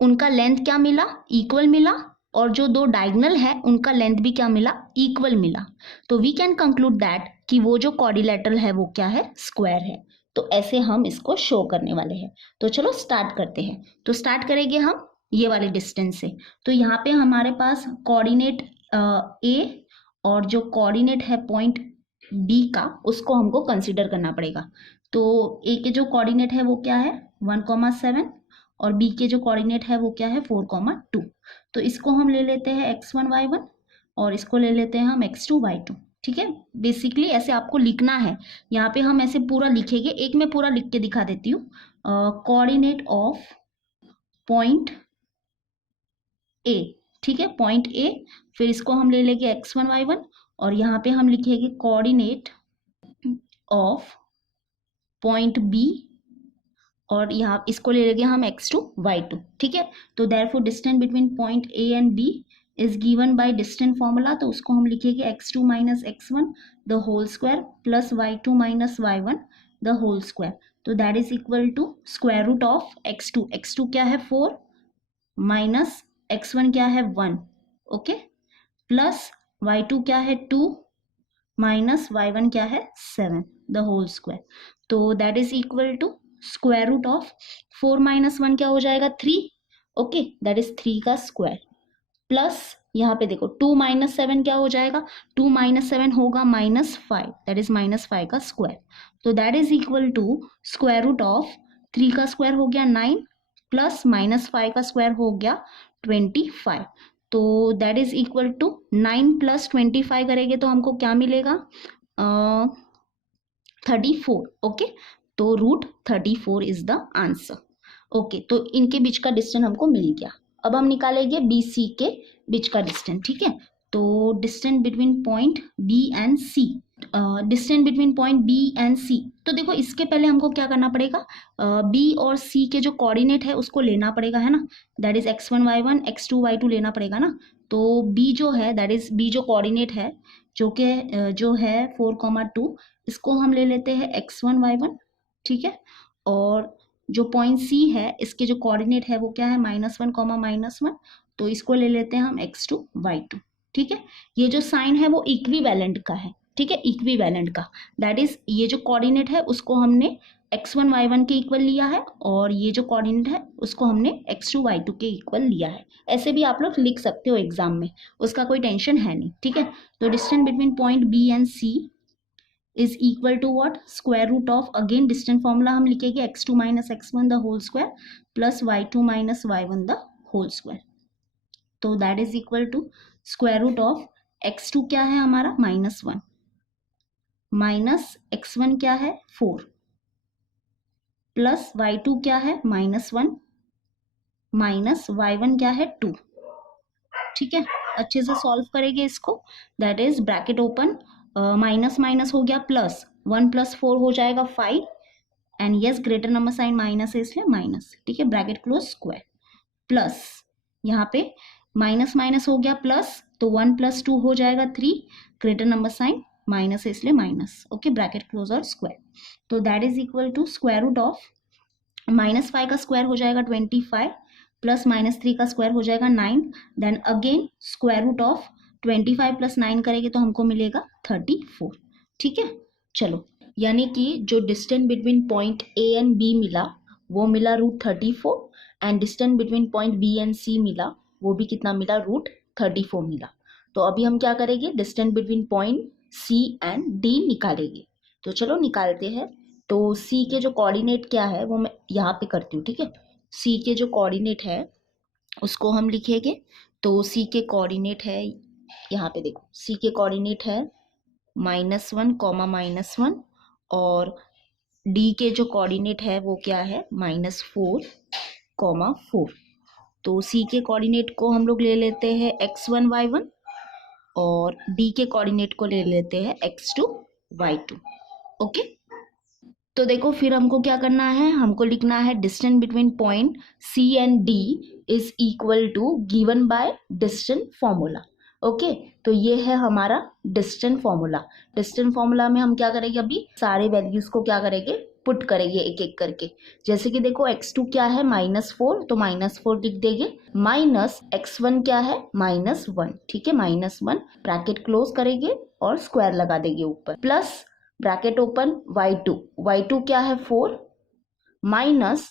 उनका लेंथ क्या मिला, इक्वल मिला, और जो दो डायगोनल है उनका लेंथ भी क्या मिला, इक्वल मिला। तो वी कैन कंक्लूड दैट कि वो जो क्वाड्रिलेटरल है वो क्या है, स्क्वायर है। तो ऐसे हम इसको शो करने वाले हैं। तो चलो स्टार्ट करते हैं। तो स्टार्ट करेंगे हम ये वाले डिस्टेंस से। तो यहाँ पे हमारे पास कोऑर्डिनेट ए और जो कोऑर्डिनेट है पॉइंट बी का, उसको हमको कंसिडर करना पड़ेगा। तो ए के जो कोऑर्डिनेट है वो क्या है 1,7, और बी के जो कोऑर्डिनेट है वो क्या है 4,2। तो इसको हम ले लेते हैं x1 y1 और इसको ले लेते हैं हम x2 y2। ठीक है, बेसिकली ऐसे आपको लिखना है। यहाँ पे हम ऐसे पूरा लिखेंगे, एक मैं पूरा लिख के दिखा देती हूँ। कोऑर्डिनेट ऑफ पॉइंट ए, ठीक है, पॉइंट ए, फिर इसको हम ले लेंगे x1 y1 और यहाँ पे हम लिखेंगे कोऑर्डिनेट ऑफ पॉइंट बी और यहाँ इसको ले लेंगे हम x2 y2। ठीक है, तो therefore distance between point A and B is given by distance formula. तो उसको हम लिखेंगे x2 minus x1 the whole square plus y2 minus y1 the whole square. तो that is equal to square root of x2, x2 क्या है 4 माइनस x1 क्या है 1, ओके, प्लस y2 क्या है 2 माइनस y1 क्या है 7 द होल स्क्वायर। तो that is equal to square root of 4 minus 1 क्या हो जाएगा 3, ओके, दैट इज 3 का स्क्वायर, प्लस यहाँ पे देखो 2 माइनस 7 क्या हो जाएगा, 2 माइनस 7 होगा -5, दैट इज -5 का स्क्वायर। तो that is equal to square root of 3 का स्क्वायर हो गया 9 प्लस -5 का स्क्वायर हो गया 25। तो that is equal to 9 plus 25 करेंगे तो हमको क्या मिलेगा 34, ओके। तो root 34 is the answer, okay. तो इनके बीच का डिस्टेंस हमको मिल गया। अब हम निकालेंगे बी सी के बीच का डिस्टेंस, ठीक है। तो distance between point B and C, distance between point B and C. तो देखो इसके पहले हमको क्या करना पड़ेगा, बी और सी के जो कोऑर्डिनेट है उसको लेना पड़ेगा, है ना, that is x1 y1 x2 y2 लेना पड़ेगा ना। तो बी जो है दैट इज बी जो कोऑर्डिनेट है जो है 4,2, इसको हम ले लेते हैं x1 y1, ठीक है। और जो पॉइंट सी है इसके जो कोऑर्डिनेट है वो क्या है -1, -1, तो इसको ले लेते हैं हम x2 y2, ठीक है। ये जो साइन है वो इक्विवेलेंट का है, ठीक है, इक्विवेलेंट का, दैट इज ये जो कोऑर्डिनेट है उसको हमने x1 y1 के इक्वल लिया है और ये जो कोऑर्डिनेट है उसको हमने x2 y2 के इक्वल लिया है। ऐसे भी आप लोग लिख सकते हो एग्जाम में, उसका कोई टेंशन है नहीं, ठीक है। तो distance between point B and C is equal to what, square root of, again distance formula हम लिखेंगे x2 minus x1 the whole square plus y2 minus y1 the whole square। तो that is equal to square root of x2 क्या है हमारा -1 माइनस x1 क्या है 4 प्लस y2 क्या है -1 माइनस y1 क्या है 2, ठीक है। अच्छे से सॉल्व करेंगे इसको, that is bracket open, minus minus हो गया प्लस, 1 + 4 हो जाएगा 5 and yes greater number sign minus है इसलिए माइनस, ठीक है, ब्रैकेट क्लोज स्क्वायर, प्लस यहाँ पे माइनस माइनस हो गया प्लस, तो 1 + 2 हो जाएगा 3, ग्रेटर नंबर साइन माइनस है इसलिए माइनस, ओके, ब्रैकेट क्लोज और स्क्वायर। तो that is equal to square root of -5 का स्क्वायर हो जाएगा 25 प्लस -3 का स्क्वायर हो जाएगा 9, then again square root of 25 + 9 करेंगे तो हमको मिलेगा 34, ठीक है। चलो, यानी कि जो distance between point A and B मिला वो मिला √34 and distance between point B and C मिला वो भी कितना मिला √34 मिला। तो अभी हम क्या करेंगे, distance between point C and D निकालेंगे। तो चलो निकालते हैं। तो सी के जो कोऑर्डिनेट क्या है वो मैं यहाँ पे करती हूँ, ठीक है। सी के जो कोऑर्डिनेट है उसको हम लिखेंगे। तो सी के कोऑर्डिनेट है, यहाँ पे देखो सी के कोऑर्डिनेट है -1, -1, और डी के जो कोऑर्डिनेट है वो क्या है -4, -4। तो सी के कोऑर्डिनेट को हम लोग ले लेते हैं x1 y1 और डी के कोऑर्डिनेट को ले लेते हैं x2 y2। ओके, तो देखो फिर हमको क्या करना है, हमको लिखना है distance between point C and D is equal to given by distance formula. Okay, तो ये है हमारा डिस्टेंस फॉर्मूला। डिस्टेंस फॉर्मूला में हम क्या करेंगे, अभी सारे वैल्यूज को क्या करेंगे, पुट करेंगे एक एक करके। जैसे कि देखो x2 क्या है -4, तो -4 लिख देंगे, माइनस x1 क्या है -1, ठीक है, -1 ब्रैकेट क्लोज करेंगे और स्क्वायर लगा देंगे ऊपर, प्लस ब्रैकेट ओपन y2 क्या है 4 माइनस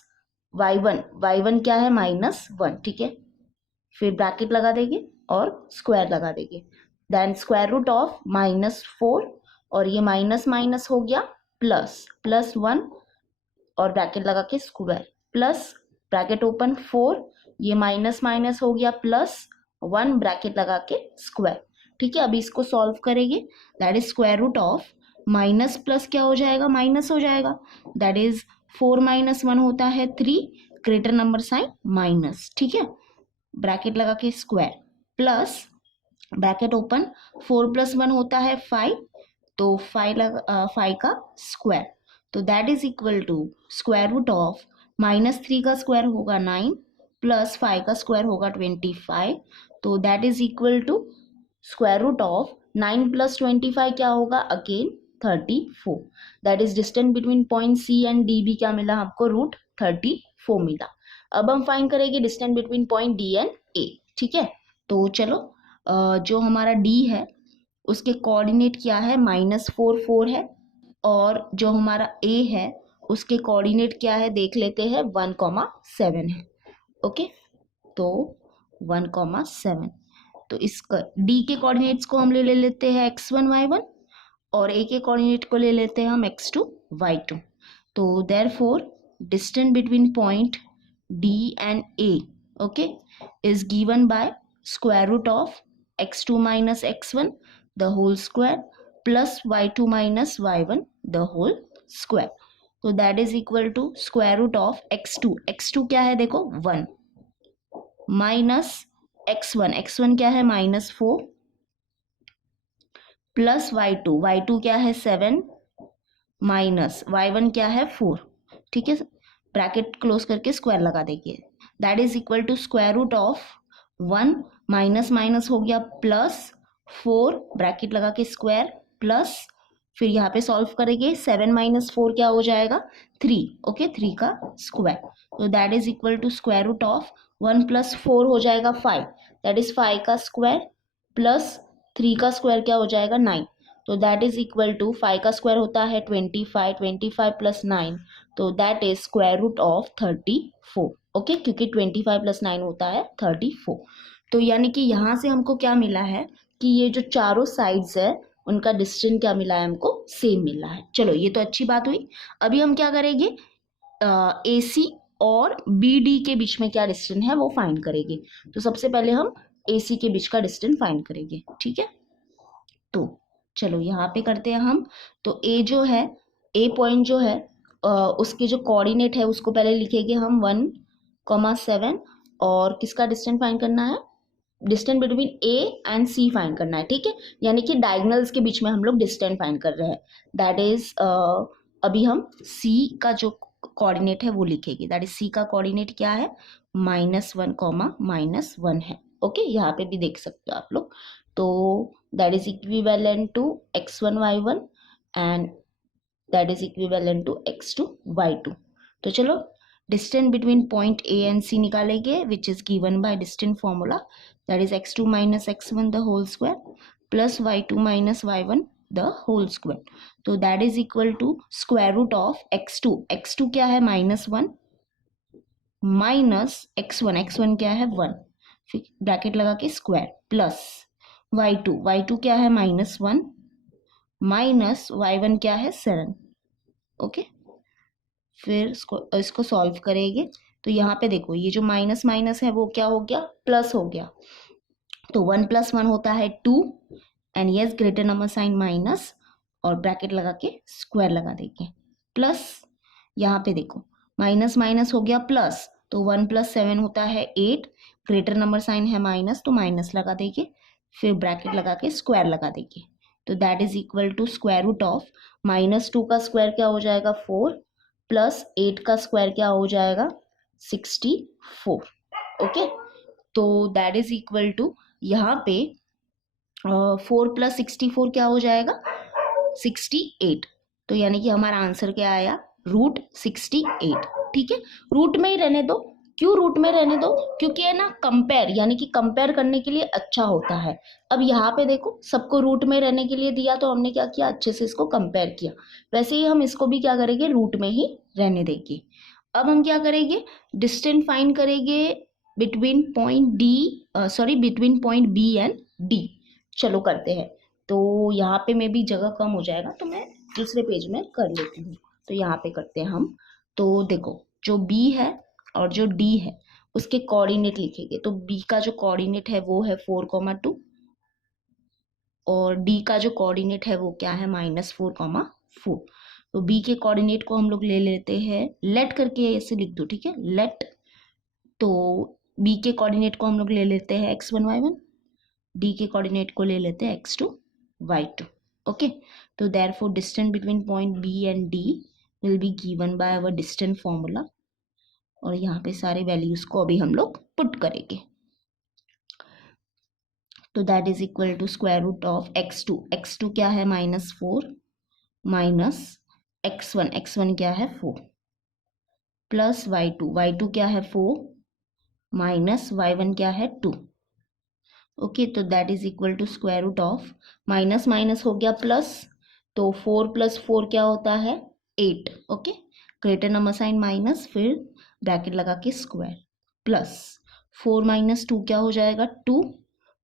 y1 क्या है -1, ठीक है, फिर ब्रैकेट लगा देंगे और स्क्वायर लगा देंगे, देन स्क्वायर रूट ऑफ -4 और ये माइनस माइनस हो गया प्लस 1 और ब्रैकेट लगा के स्क्वायर, प्लस ब्रैकेट ओपन 4, ये माइनस माइनस हो गया +1 ब्रैकेट लगा के स्क्वायर, ठीक है। अभी इसको सॉल्व करेंगे, that is square root of minus plus क्या हो जाएगा, माइनस हो जाएगा, दैट इज 4 - 1 होता है 3, ग्रेटर नंबर साइन माइनस, ठीक है, ब्रैकेट लगा के स्क्वायर, प्लस ब्रैकेट ओपन 4 + 1 होता है 5, तो 5 का स्क्वायर, तो that is equal to square root of -3 का स्क्वायर होगा 9 प्लस 5 का स्क्वायर होगा 25, तो that is equal to square root of 9 + 25 क्या होगा, again 34, that is distance between point C and D भी क्या मिला हमको, √34 मिला। अब हम फाइंड करेंगे distance between point D and A, ठीक है। तो चलो जो हमारा D है उसके कोऑर्डिनेट क्या है, -4 4 है, और जो हमारा A है उसके कोऑर्डिनेट क्या है देख लेते हैं, 1,7 है। ओके, तो 1,7, तो इसका D के कोऑर्डिनेट्स को हम ले लेते हैं x1 y1 और A के कोऑर्डिनेट को ले लेते हैं हम x2 y2। तो therefore distance between point D and A, okay, is given by square root of x2 - x1 the whole square plus y2 - y1 the whole square, तो that is equal to square root of x2 क्या है देखो 1 माइनस x1 क्या है -4 प्लस y2 क्या है 7 माइनस y1 क्या है 4, ठीक है, ब्रैकेट क्लोज करके स्क्वायर लगा देंगे, that is equal to square root of 1 minus minus हो गया +4 ब्रैकेट लगा के स्क्वायर, प्लस फिर यहाँ पे सॉल्व करेंगे, 7 - 4 क्या हो जाएगा 3, ओके, 3 का स्क्वायर, तो that is equal to square root of 1 + 4 हो जाएगा 5, दैट इज 5 का स्क्वायर प्लस 3 का स्क्वायर क्या हो जाएगा 9, तो दैट इज इक्वल टू 5 का स्क्वायर होता है 25 + 9, तो that is square root of 34, okay, क्योंकि 25 + 9 होता है 34। तो यानी कि यहाँ से हमको क्या मिला है कि ये जो चारों साइड्स है उनका डिस्टेंस क्या मिला है, हमको सेम मिला है। चलो ये तो अच्छी बात हुई। अभी हम क्या करेंगे, AC और BD के बीच में क्या डिस्टेंस है वो फाइंड करेंगे। तो सबसे पहले हम AC के बीच का डिस्टेंस फाइंड करेंगे, ठीक है। तो चलो यहाँ पे करते हैं हम, तो A जो है, A पॉइंट जो है उसके जो कोऑर्डिनेट है उसको पहले लिखेंगे हम 1,7, और किसका डिस्टेंस फाइंड करना है, distance between A and C find करना है, ठीक है, यानी कि डायगोनल्स के बीच में हम लोग डिस्टेंस फाइंड कर रहे हैं, दैट इज अभी हम C का जो कोऑर्डिनेट है वो लिखेंगे, दैट इज C का कोऑर्डिनेट क्या है -1, -1 है, ओके, यहाँ पे भी देख सकते हो आप लोग, तो that is equivalent to x1 y1 and that is equivalent to x2 y2। तो चलो distance between point A and C निकालेंगे, which is given by distance formula, that is x2 - x1 the whole square plus y2 - y1 the whole square, तो that is equal to square root of x2 क्या है -1 माइनस x1 क्या है 1, फिर ब्रैकेट लगा के स्क्वायर, प्लस y2 क्या है -1 माइनस y1 क्या है 7, ओके, फिर इसको सॉल्व करेंगे, तो यहाँ पे देखो ये जो माइनस माइनस है वो क्या हो गया, प्लस हो गया, तो 1 + 1 होता है 2 and yes greater number sign minus और ब्रैकेट लगा के स्क्वायर लगा देंगे, प्लस यहाँ पे देखो माइनस माइनस हो गया प्लस, तो 1 + 7 होता है 8, ग्रेटर नंबर साइन है माइनस तो माइनस लगा देंगे, फिर ब्रैकेट लगा के स्क्वायर लगा देंगे। तो that is equal to square root of -2 का स्क्वायर क्या हो जाएगा 4 प्लस 8 का स्क्वायर क्या हो जाएगा 64। ओके, तो दैट इज इक्वल टू यहाँ पे 4 प्लस 64 क्या हो जाएगा 68। तो यानी कि हमारा आंसर क्या आया √68। ठीक है, रूट में ही रहने दो। क्यों रूट में रहने दो? क्योंकि है ना कंपेयर, यानी कि कंपेयर करने के लिए अच्छा होता है। अब यहाँ पे देखो सबको रूट में रहने के लिए दिया तो हमने क्या किया, अच्छे से इसको कंपेयर किया। वैसे ही हम इसको भी क्या करेंगे, रूट में ही रहने देंगे। अब हम क्या करेंगे, डिस्टेंस फाइंड करेंगे between point B and D. चलो करते हैं। तो यहाँ पे में भी जगह कम हो जाएगा तो मैं दूसरे पेज में कर लेती हूँ। तो यहाँ पे करते हैं हम। तो देखो जो B है और जो D है उसके कोऑर्डिनेट लिखेंगे। तो B का जो कोऑर्डिनेट है वो है 4,2 और D का जो कोऑर्डिनेट है वो क्या है -4,4। तो B के कोऑर्डिनेट को हम लोग ले लेते हैं, लेट करके ऐसे लिख दो, ठीक है, लेट। तो B के कोऑर्डिनेट को हम लोग ले लेते हैं x1 y1, D के कोऑर्डिनेट को ले लेते हैं x2 y2। ओके, तो therefore distance between point B and D will be given by our distance formula। और यहाँ पे सारे वैल्यूज को अभी हम लोग पुट करेंगे। तो that is equal to square root of x2 क्या है -4 माइनस x1 क्या है 4 प्लस y2 क्या है 4 माइनस y1 क्या है 2। ओके, तो that is equal to square root of minus minus हो गया प्लस, तो 4 + 4 क्या होता है 8। Okay, greater number sign minus, फिर ब्रैकेट लगा के स्क्वायर, प्लस 4 - 2 क्या हो जाएगा 2,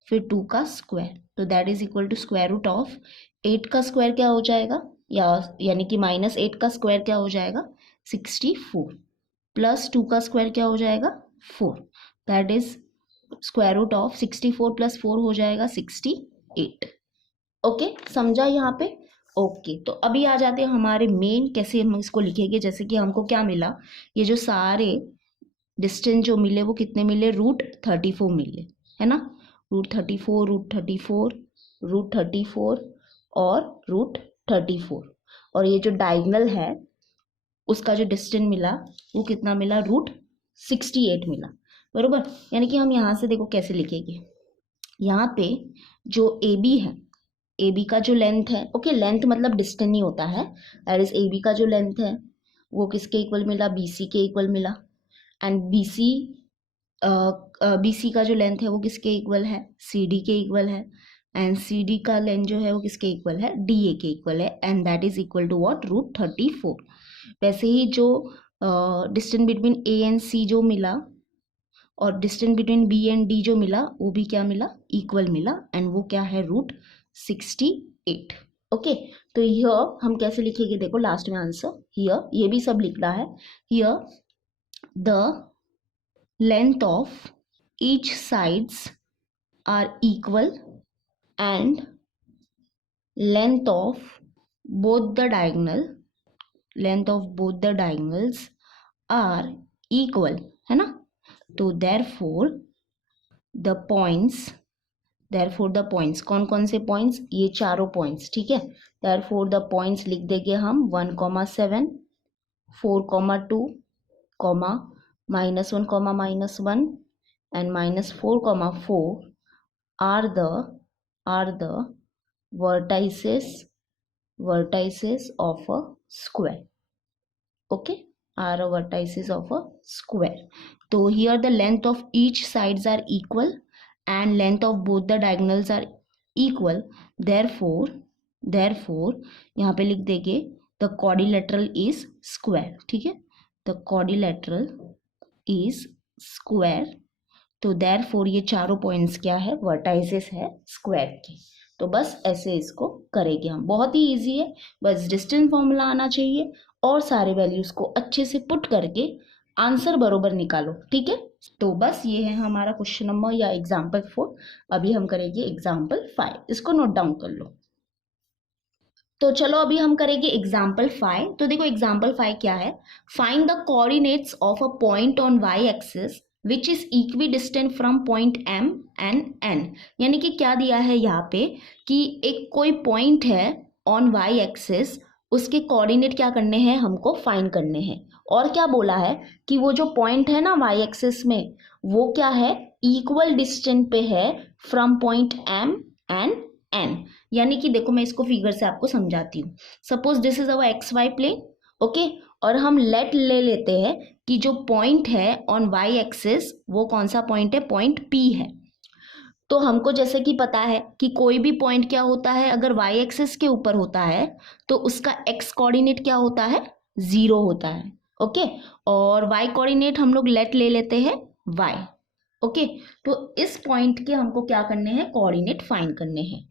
फिर 2 का स्क्वायर। तो that is equal to square root of 8 का स्क्वायर क्या हो जाएगा, यानी कि -8 का स्क्वायर क्या हो जाएगा 64 प्लस 2 का स्क्वायर क्या हो जाएगा 4। That is square root of 64 + 4 हो जाएगा 68। ओके, समझा यहाँ पे? ओके, तो अभी आ जाते हैं हमारे मेन, कैसे हम इसको लिखेंगे। जैसे कि हमको क्या मिला, ये जो सारे डिस्टेंस जो मिले वो कितने मिले, √34 मिले, है ना, √34 और √34। और ये जो डायगोनल है उसका जो डिस्टेंस मिला वो कितना मिला, √68 मिला, बरोबर। यानी कि हम यहाँ से देखो कैसे लिखेंगे, यहाँ पे जो AB है, AB का जो लेंथ है, ओके, लेंथ मतलब डिस्टेंस नहीं होता है, दैट इज AB का जो लेंथ है वो किसके इक्वल मिला, BC के इक्वल मिला। एंड BC का जो लेंथ है वो किसके इक्वल है, CD के इक्वल है। एंड CD का लेंथ जो है वो किसके इक्वल है, DA के इक्वल है, and that is equal to what, √34। वैसे ही जो distance between A and C जो मिला और distance between B and D जो मिला वो भी क्या मिला, इक्वल मिला, एंड वो क्या है √68। ओके, तो हियर हम कैसे लिखेंगे, देखो लास्ट में आंसर, हियर ये भी सब लिखना है। Here the length of each sides are equal and length of both the diagonals are equal, है ना। तो therefore the points कौन कौन से पॉइंट्स, ये चारों पॉइंट्स, ठीक है। therefore the points लिख देंगे हम 1,7 4,2 -1, and -4,4 are the vertices of a square। okay, are vertices of a square। तो here the length of each sides are equal and length of both the diagonals are equal। therefore यहाँ पे लिख देंगे the quadrilateral is square, ठीक है, the quadrilateral is square। तो therefore ये चारों पॉइंट्स क्या है, वर्टाइसेस है स्क्वायर के। तो बस ऐसे इसको करेंगे हम, बहुत ही इजी है, बस डिस्टेंस फॉर्मूला आना चाहिए और सारे वैल्यूज को अच्छे से पुट करके आंसर बरोबर निकालो, ठीक है। तो बस ये है हमारा क्वेश्चन नंबर या एग्जाम्पल 4। अभी हम करेंगे एग्जाम्पल 5, इसको नोट डाउन कर लो। तो चलो अभी हम करेंगे एग्जाम्पल 5। तो देखो एग्जाम्पल 5 क्या है, find the coordinates of a point on y axis which is equidistant from point M and N. यानी कि क्या दिया है यहाँ पे कि एक कोई पॉइंट है ऑन वाई एक्सिस, उसके कोऑर्डिनेट क्या करने हैं, हमको फाइंड करने हैं। और क्या बोला है कि वो जो पॉइंट है ना वाई एक्सिस में, वो क्या है, इक्वल डिस्टेंट पे है from point M and N. यानी कि देखो मैं इसको फिगर से आपको समझाती हूँ। Suppose this is our X Y plane, okay, और हम लेट ले लेते हैं कि जो पॉइंट है ऑन वाई एक्सिस वो कौन सा पॉइंट है, पॉइंट पी है। तो हमको जैसे कि पता है कि कोई भी पॉइंट क्या होता है, अगर वाई एक्सिस के ऊपर होता है तो उसका एक्स कोऑर्डिनेट क्या होता है, 0 होता है, ओके। और वाई कोऑर्डिनेट हम लोग लेट ले लेते हैं वाई, ओके। तो इस पॉइंट के हमको क्या करने हैं, कोऑर्डिनेट फाइंड करने हैं।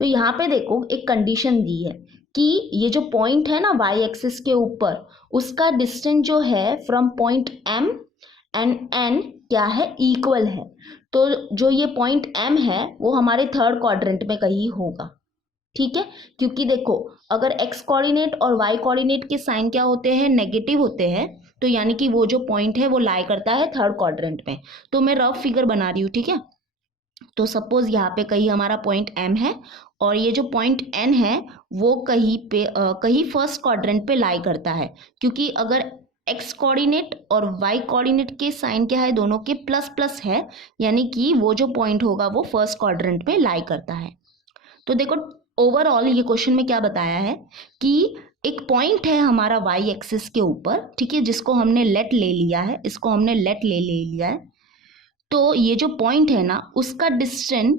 तो यहाँ पे देखो एक कंडीशन दी है कि ये जो पॉइंट है ना वाई एक्सिस के ऊपर, उसका डिस्टेंस जो है from point M and N क्या है, इक्वल है। तो जो ये पॉइंट एम है वो हमारे थर्ड क्वाड्रेंट में कहीं होगा, ठीक है। क्योंकि देखो अगर एक्स कोऑर्डिनेट और वाई कोऑर्डिनेट के साइन क्या होते हैं, नेगेटिव होते हैं, तो यानी कि वो जो पॉइंट है वो लाई करता है थर्ड क्वाड्रेंट में। तो मैं रफ फिगर बना रही हूँ, ठीक है। तो सपोज यहाँ पे कहीं हमारा पॉइंट एम है और ये जो पॉइंट एन है वो कहीं पे कहीं फर्स्ट क्वाड्रेंट पे लाई करता है। क्योंकि अगर एक्स कोऑर्डिनेट और वाई कोऑर्डिनेट के साइन क्या है, दोनों के प्लस प्लस है, यानी कि वो जो पॉइंट होगा वो फर्स्ट क्वाड्रेंट पे लाई करता है। तो देखो ओवरऑल ये क्वेश्चन में क्या बताया है कि एक पॉइंट है हमारा वाई एक्सिस के ऊपर, ठीक है, जिसको हमने लेट ले लिया है, इसको हमने लेट ले लिया है। तो ये जो पॉइंट है ना उसका डिस्टेंस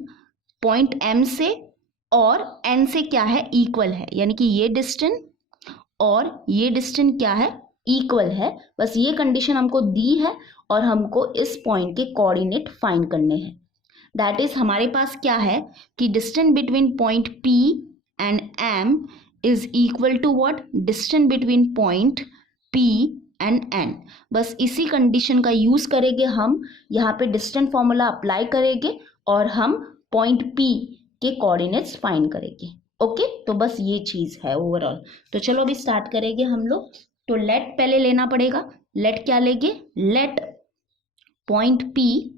पॉइंट एम से और एन से क्या है, इक्वल है। यानी कि ये डिस्टेंस और ये डिस्टेंस क्या है, इक्वल है। बस ये कंडीशन हमको दी है और हमको इस पॉइंट के कोऑर्डिनेट फाइंड करने हैं। दैट इज हमारे पास क्या है कि distance between point P and M is equal to what, distance between point P and N. बस इसी कंडीशन का यूज करेंगे हम, यहाँ पे डिस्टेंस फॉर्मूला अप्लाई करेंगे और हम पॉइंट पी के कोऑर्डिनेट्स फाइंड करेंगे, ओके। तो बस ये चीज है ओवरऑल। तो चलो अभी स्टार्ट करेंगे हम लोग। तो लेट पहले लेना पड़ेगा। लेट क्या लेंगे, लेट पॉइंट पी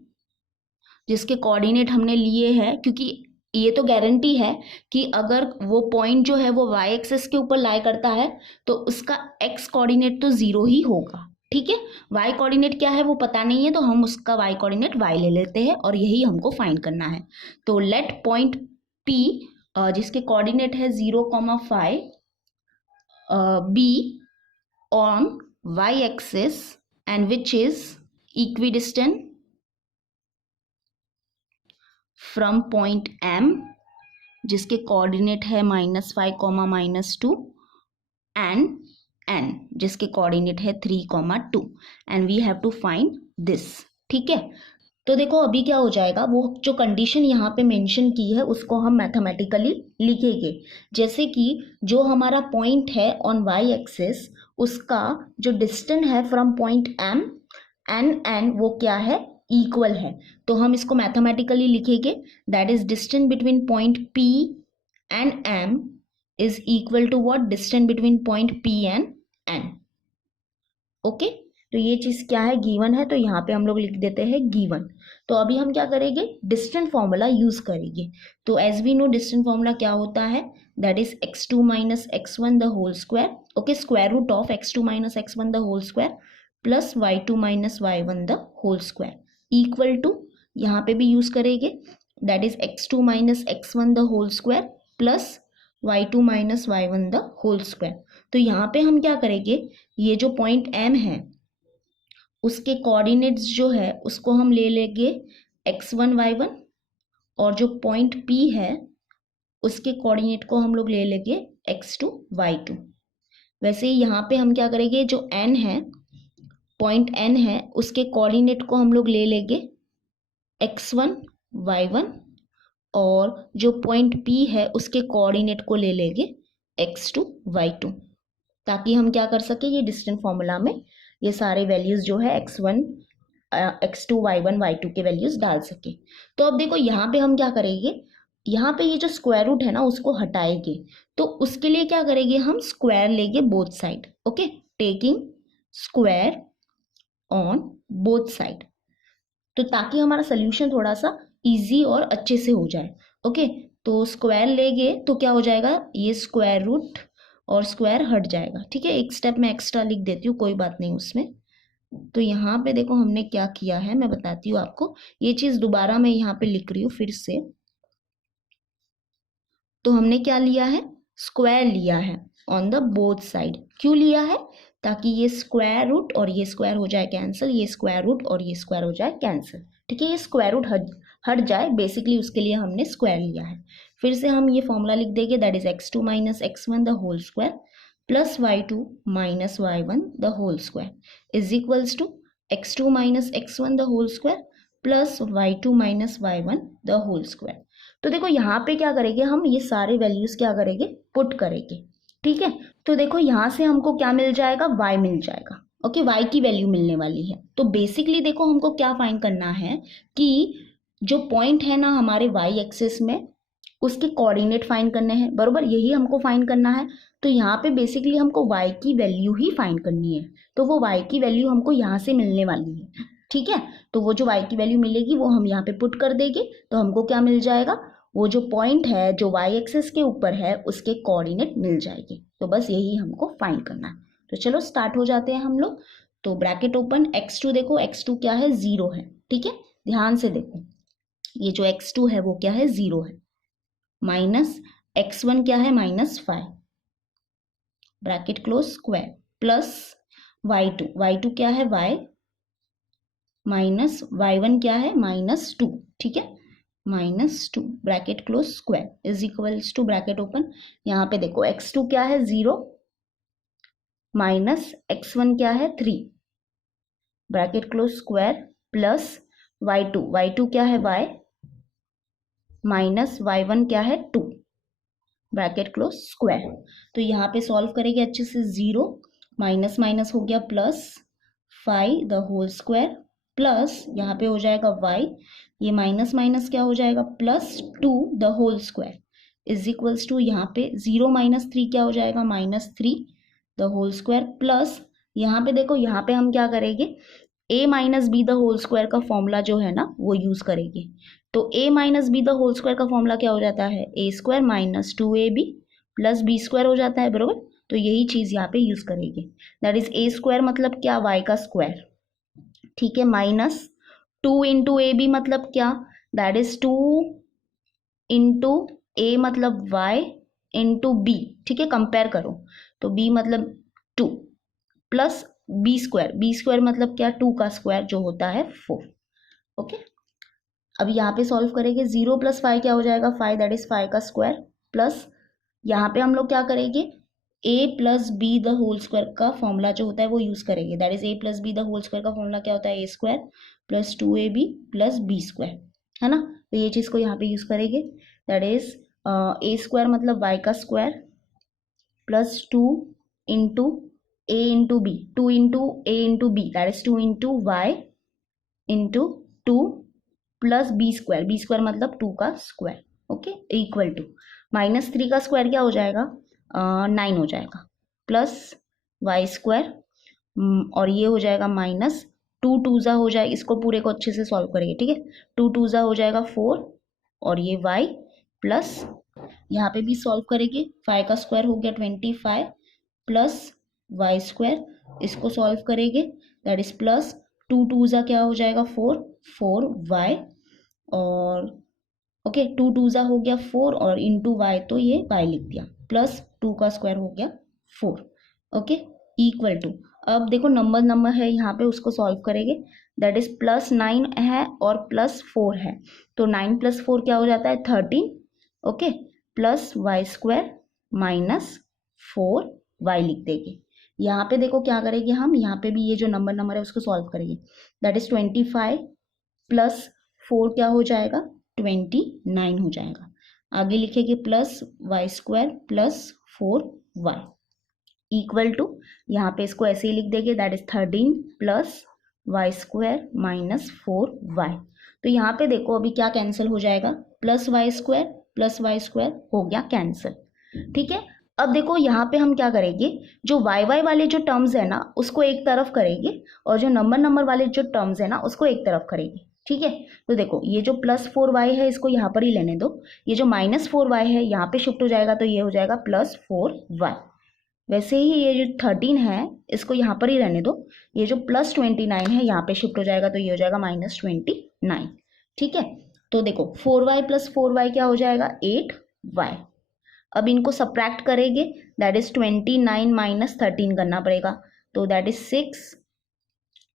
जिसके कोऑर्डिनेट हमने लिए हैं, क्योंकि ये तो गारंटी है कि अगर वो पॉइंट जो है वो वाई एक्सिस के ऊपर लाई करता है तो उसका एक्स कोऑर्डिनेट तो 0 ही होगा, ठीक है। वाई कोऑर्डिनेट क्या है वो पता नहीं है, तो हम उसका वाई कोऑर्डिनेट वाई ले लेते हैं और यही हमको फाइंड करना है। तो लेट पॉइंट पी जिसके कोऑर्डिनेट है 0,5 be on Y axis and which is equidistant from point M जिसके कोऑर्डिनेट है -5, -2 एंड एन जिसके कोऑर्डिनेट है 3,2 and we have to find this, ठीक है। तो देखो अभी क्या हो जाएगा, वो जो कंडीशन यहाँ पे मेंशन की है उसको हम मैथमेटिकली लिखेंगे। जैसे कि जो हमारा पॉइंट है ऑन वाई एक्सिस, उसका जो डिस्टेंस है from point M and N वो क्या है, इक्वल है। तो हम इसको मैथमेटिकली लिखेंगे, that is distance between point P and M is equal to what, distance between point P and N, okay. तो ये चीज क्या है, गिवन है, तो यहाँ पे हम लोग लिख देते हैं गिवन। तो अभी हम क्या करेंगे, डिस्टेंस फॉर्मूला यूज करेंगे। तो as we know distance formula क्या होता है, that is x2 minus x1 the whole square, okay, square root of x2 minus x1 the whole square plus y2 minus y1 the whole square equal to, यहाँ पे भी यूज करेंगे, that is x2 minus x1 the whole square plus y2 minus y1 the whole square. तो यहाँ पे हम क्या करेंगे, ये जो पॉइंट m है उसके कोऑर्डिनेट्स जो है उसको हम ले लेंगे x1 y1 और जो पॉइंट p है उसके कोऑर्डिनेट को हम लोग ले लेंगे x2 y2। वैसे ही यहाँ पे हम क्या करेंगे, जो n है, पॉइंट n है, उसके कोऑर्डिनेट को हम लोग ले लेंगे x1 y1 और जो पॉइंट p है उसके कोऑर्डिनेट को ले लेंगे x2 y2, ताकि हम क्या कर सके, ये डिस्टेंस फॉर्मूला में ये सारे वैल्यूज जो है x1 x2 y1 y2 के वैल्यूज डाल सके। तो अब देखो यहाँ पे हम क्या करेंगे, यहाँ पे ये जो स्क्वायर रूट है ना उसको हटाएंगे। तो उसके लिए क्या करेंगे, हम स्क्वायर लेंगे both side, okay, taking square on both side. तो ताकि हमारा सोल्यूशन थोड़ा सा इजी और अच्छे से हो जाए। ओके, तो स्क्वायर लेंगे तो क्या हो जाएगा, ये स्क्वायर रूट और स्क्वायर हट जाएगा। ठीक है, एक स्टेप मैं एक्स्ट्रा लिख देती हूँ, कोई बात नहीं उसमें। तो यहाँ पे देखो हमने क्या किया है, मैं बताती हूँ आपको। ये चीज दोबारा मैं यहाँ पे लिख रही हूँ फिर से। तो हमने क्या लिया है, स्क्वायर लिया है ऑन द बोथ साइड। क्यों लिया है, ताकि ये स्क्वायर रूट और ये स्क्वायर हो जाए कैंसिल, ये स्क्वायर रूट और ये स्क्वायर हो जाए कैंसिल। ठीक है, ये स्क्वायर रूट हट जाए, बेसिकली उसके लिए हमने स्क्वायर लिया है। फिर से हम ये फॉर्मूला लिख देंगे, that is x2 minus x1 the whole square plus y2 minus y1 the whole square is equals to x2 minus x1 the whole square plus y2 minus y1 the whole square. तो देखो यहाँ पे क्या करेंगे हम, ये सारे वैल्यूज क्या करेंगे, पुट करेंगे। ठीक है, तो देखो यहाँ से हमको क्या मिल जाएगा, y मिल जाएगा। ओके, y की वैल्यू मिलने वाली है। तो बेसिकली देखो हमको क्या फाइंड करना है कि जो पॉइंट है ना हमारे y एक्सिस में, उसके कोऑर्डिनेट फाइंड करने हैं, बरोबर, यही हमको फाइंड करना है। तो यहाँ पे बेसिकली हमको y की वैल्यू ही फाइंड करनी है। तो वो y की वैल्यू हमको यहाँ से मिलने वाली है। ठीक है, तो वो जो y की वैल्यू मिलेगी वो हम यहाँ पे पुट कर देंगे, तो हमको क्या मिल जाएगा, वो जो पॉइंट है जो y एक्सिस के ऊपर है उसके कोऑर्डिनेट मिल जाएगी। तो बस यही हमको फाइंड करना है। तो चलो स्टार्ट हो जाते हैं हम लोग। तो ब्रैकेट ओपन, x2 देखो, x2 क्या है, 0 है। ठीक है, ध्यान से देखो, ये जो x2 है वो क्या है, 0 है। माइनस x1 क्या है, -5, bracket close square, plus y2 क्या है, y, माइनस y1 क्या है, -2। ठीक है, -2 bracket close square is equals to bracket open. यहाँ पे देखो x2 क्या है, 0, माइनस x1 क्या है, 3, bracket close square, plus y2 क्या है, y, माइनस y1 क्या है, 2, ब्रैकेट क्लोज स्क्वायर। तो यहाँ पे सॉल्व करेंगे अच्छे से, 0 माइनस माइनस हो गया plus 5 the whole square, plus यहाँ पे हो जाएगा y, ये माइनस माइनस क्या हो जाएगा, +2 the whole square is equals to, यहाँ पे 0 माइनस 3 क्या हो जाएगा, -3 द होल स्क्वायर, प्लस यहाँ पे देखो, यहाँ पे हम क्या करेंगे, a minus b the whole square का फॉर्मूला जो है ना वो यूज करेंगे। तो a minus b the whole square का फॉर्मूला क्या हो जाता है, a² minus 2ab plus b² हो जाता है, बरोबर। तो यही चीज यहाँ पे यूज करेंगे, दैट इज a² मतलब क्या, y का स्क्वायर। ठीक है, माइनस 2 इंटू ए बी मतलब क्या, दैट इज 2 इंटू ए मतलब y इंटू बी। ठीक है, कंपेयर करो, तो b मतलब 2 प्लस b² मतलब क्या, 2 का स्क्वायर जो होता है 4। ओके, अब यहाँ पे सॉल्व करेंगे, 0 + 5 क्या हो जाएगा, 5, दैट इज 5 का स्क्वायर, प्लस यहाँ पे हम लोग क्या करेंगे, a plus b the whole square का फॉर्मूला जो होता है वो यूज करेंगे, that is a plus b the whole square का फॉर्मूला क्या होता है, a² plus 2ab plus b², है ना। तो ये चीज को यहाँ पे यूज करेंगे, दैट इज a² मतलब y का square plus 2 into a into B, 2 into a into B, that is 2 into y into 2 plus b² मतलब 2 का स्क्वायर। ओके, इक्वल टू -3 का स्क्वायर क्या हो जाएगा, 9 हो जाएगा, प्लस y² और ये हो जाएगा माइनस 2 2 हो जाएगा, इसको पूरे को अच्छे से सॉल्व करेंगे। ठीक है, 2 2 हो जाएगा 4 और ये y प्लस यहाँ पे भी सॉल्व करेंगे, 5 का स्क्वायर हो गया 25 प्लस y², इसको सॉल्व करेंगे, दैट इज प्लस 2 2 क्या हो जाएगा 4y और ओके 2 2 हो गया 4 और इंटू y, तो ये y लिख दिया, प्लस 2 का स्क्वायर हो गया 4। ओके, इक्वल टू, अब देखो नंबर है यहाँ पे, उसको सॉल्व करेंगे, दैट इज +9 है और +4 है, तो 9 + 4 क्या हो जाता है 13। Okay, plus y² minus 4y लिख देंगे। यहाँ पे देखो क्या करेंगे हम, यहाँ पे भी ये जो नंबर है उसको सॉल्व करेंगे, दैट इज 25 प्लस 4 क्या हो जाएगा 29 हो जाएगा। आगे लिखेंगे plus y² plus 4y equal to, यहाँ पे इसको ऐसे ही लिख देंगे, that is 13 plus y² minus 4y। तो यहाँ पे देखो अभी क्या कैंसिल हो जाएगा, +y² हो गया कैंसिल। ठीक है, अब देखो यहाँ पे हम क्या करेंगे, जो y वाले जो टर्म्स है ना उसको एक तरफ करेंगे और जो नंबर वाले जो टर्म्स है ना उसको एक तरफ करेंगे। ठीक है। तो देखो ये जो +4y है इसको यहाँ पर ही लेने दो, ये जो -4y है यहाँ पे शिफ्ट हो जाएगा तो ये हो जाएगा +4y। वैसे ही ये जो 13 है इसको यहाँ पर ही रहने दो, ये जो +29 है यहाँ पे शिफ्ट हो जाएगा तो ये हो जाएगा -29। ठीक है। तो देखो 4y + 4y क्या हो जाएगा 8y। अब इनको सब्ट्रैक्ट करेंगे, दैट इज 29 - 13 करना पड़ेगा, तो दैट इज 6,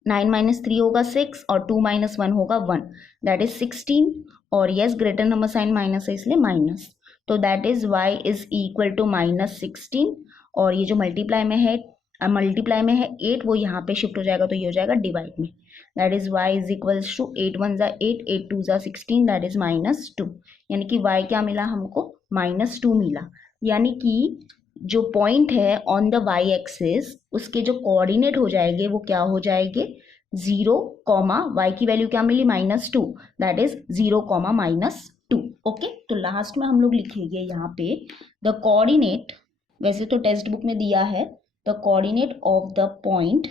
9 - 3 होगा 6 और 2 - 1 होगा 1, दैट इज 16। और यस ग्रेटर नंबर साइन माइनस है इसलिए माइनस, तो that is y is equal to -16। और ये जो मल्टीप्लाई में है 8 वो यहाँ पे शिफ्ट हो जाएगा तो ये हो जाएगा डिवाइड में, that is y is equals to 8 × 1 = 8, 8 × 2 = 16, that is -2। यानी कि y क्या मिला हमको -2 मिला। यानी कि जो पॉइंट है ऑन द y एक्सिस उसके जो कोऑर्डिनेट हो जाएंगे वो क्या हो जाएंगे 0, y की वैल्यू क्या मिली -2, दैट इज 0, -2। ओके। तो लास्ट में हम लोग लिखेंगे यहाँ पे द कोऑर्डिनेट, वैसे तो टेक्स्ट बुक में दिया है, the coordinate of the point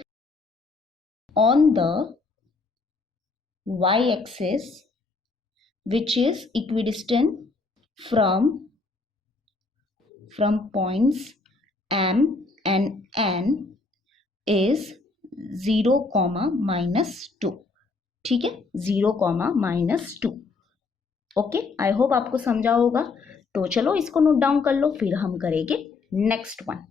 on the y axis which is equidistant from points M and N is 0, -2। ठीक है, 0, -2। ओके, आई होप आपको समझा होगा। तो चलो इसको नोट डाउन कर लो, फिर हम करेंगे नेक्स्ट वन।